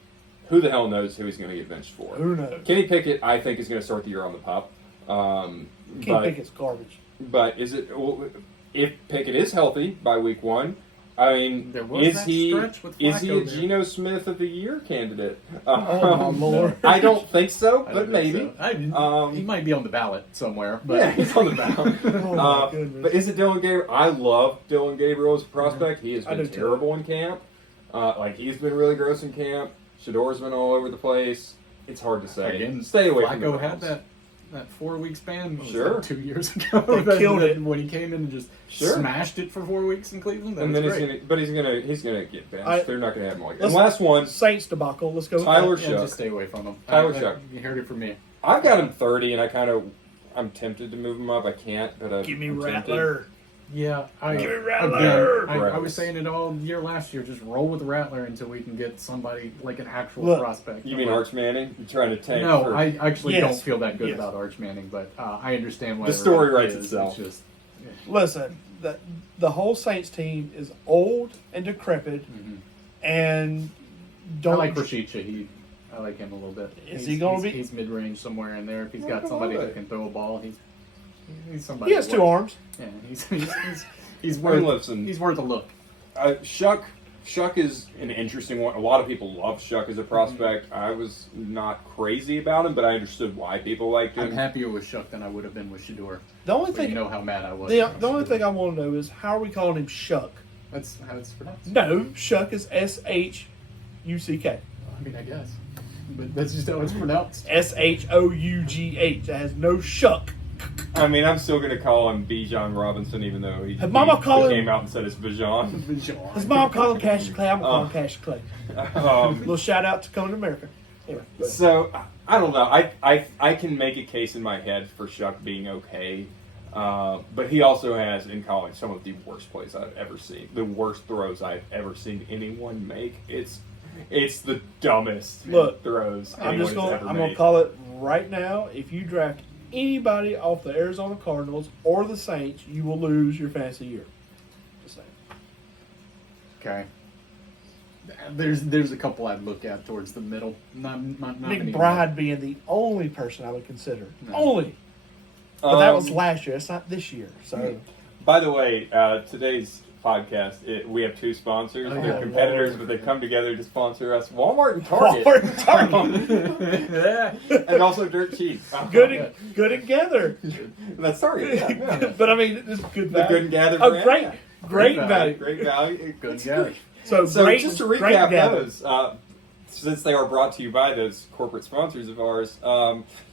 Who the hell knows who he's going to get benched for? Who knows? Kenny Pickett, I think, is going to start the year on the pup. Kenny Pickett's garbage. But is it if Pickett is healthy by week one? I mean, There was is that he stretch with is he a Flacco there. Geno Smith of the Year candidate? Oh, my Lord. I don't think so, I but don't think maybe. so. He might be on the ballot somewhere. But Yeah, he's on the ballot. Oh, my goodness. But is it Dylan Gabriel? I love Dylan Gabriel as a prospect. He has I been do too. terrible in camp. He's been really gross in camp. Shador's been all over the place. It's hard to say. Again, Stay away from the Flacco had Browns. that 4 week span. Was Sure. like 2 years ago. They killed it. when he came in and just Sure. smashed it for 4 weeks in Cleveland. That And was then great. he's gonna get benched. I- They're not gonna have him like. And Let's- last one, Saints debacle. Let's go with Tyler that. Yeah, Shuck. just stay away from him. Tyler Shuck. You heard it from me. I've got him 30, and I'm tempted to move him up. I can't, but Give me I'm tempted. Rattler. Yeah, Give me Rattler. I was saying it all year last year. Just roll with Rattler until we can get somebody like an actual Look, prospect. You mean Arch Manning? You're trying to tank? No, for, I actually Yes. don't feel that good Yes. about Arch Manning, but I understand why The story it writes is. itself. It's just, Listen, the whole Saints team is old and decrepit, and I don't like Rashica. I like him a little bit. Is he gonna be- He's mid range somewhere in there. If he's Well, got come somebody on. who can throw a ball, he's somebody. He has to 2 work. arms. Yeah, he's Wayne worth Lipson. he's worth a look. Shuck is an interesting one. A lot of people love Shuck as a prospect. I was not crazy about him, but I understood why people liked him. I'm happier with Shuck than I would have been with Shador. The only But thing, you know how mad I was. the only thing I want to know is how are we calling him Shuck? That's how it's pronounced. No, Shuck is SHUCK. I mean, I guess. But that's just how it's pronounced. SHOUGH. It has no shuck. I mean, I'm still gonna call him Bijan Robinson, even though he, Had Mama call him- came out and said it's Bijan. His mom called him Cash Clay. I'm gonna call him Cash Clay. Little shout out to Coming to America. Anyway, go ahead. So I don't know. I can make a case in my head for Shuck being okay, but he also has in college some of the worst plays I've ever seen. The worst throws I've ever seen anyone make. It's the dumbest Look, throws I'm anyone's just ever gonna made. call it right now. If you draft anybody off the Arizona Cardinals or the Saints, you will lose your fantasy year. Just saying. Okay. There's a couple I'd look at towards the middle. Not many. McBride being the only person I would consider. No. Only. But that was Um, last year. It's not this year. So By the way, today's podcast, we have two sponsors. Oh, They're yeah. competitors, but they come together to sponsor us. Walmart and Target. Walmart and Target. And also Dirt Cheap. good together. That's Target. Yeah. But I mean, it's good The value. Good and Gather Oh, brand. great, Yeah. great value. Great value. Good guy. So great. Just to great recap gather. those, since they are brought to you by those corporate sponsors of ours,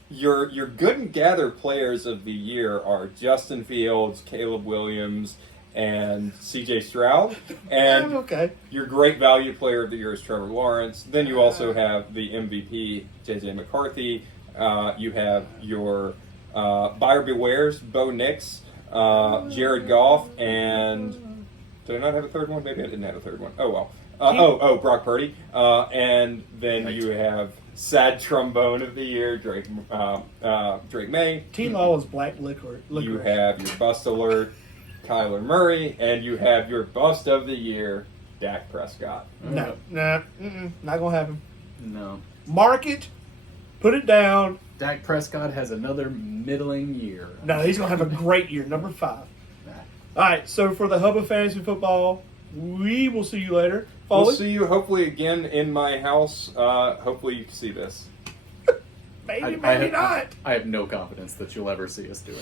your Good and Gather players of the year are Justin Fields, Caleb Williams, and C.J. Stroud. And Okay. your great value player of the year is Trevor Lawrence. Then you also have the MVP, J.J. McCarthy. You have your buyer bewares, Bo Nix, Jared Goff, and did I not have a third one? Maybe I didn't have a third one. Oh well. Brock Purdy. And then you have sad trombone of the year, Drake May. T-Law is black liquor. You have your bust alert, Kyler Murray, and you have your bust of the year, Dak Prescott. No, not gonna happen. No. Mark it, put it down. Dak Prescott has another middling year. No, he's gonna have a great year, number 5. All right, so for the Hub of Fantasy Football, we will see you later. We'll Foley? see you hopefully again in my house. Hopefully you can see this. Maybe, I maybe not. I have no confidence that you'll ever see us doing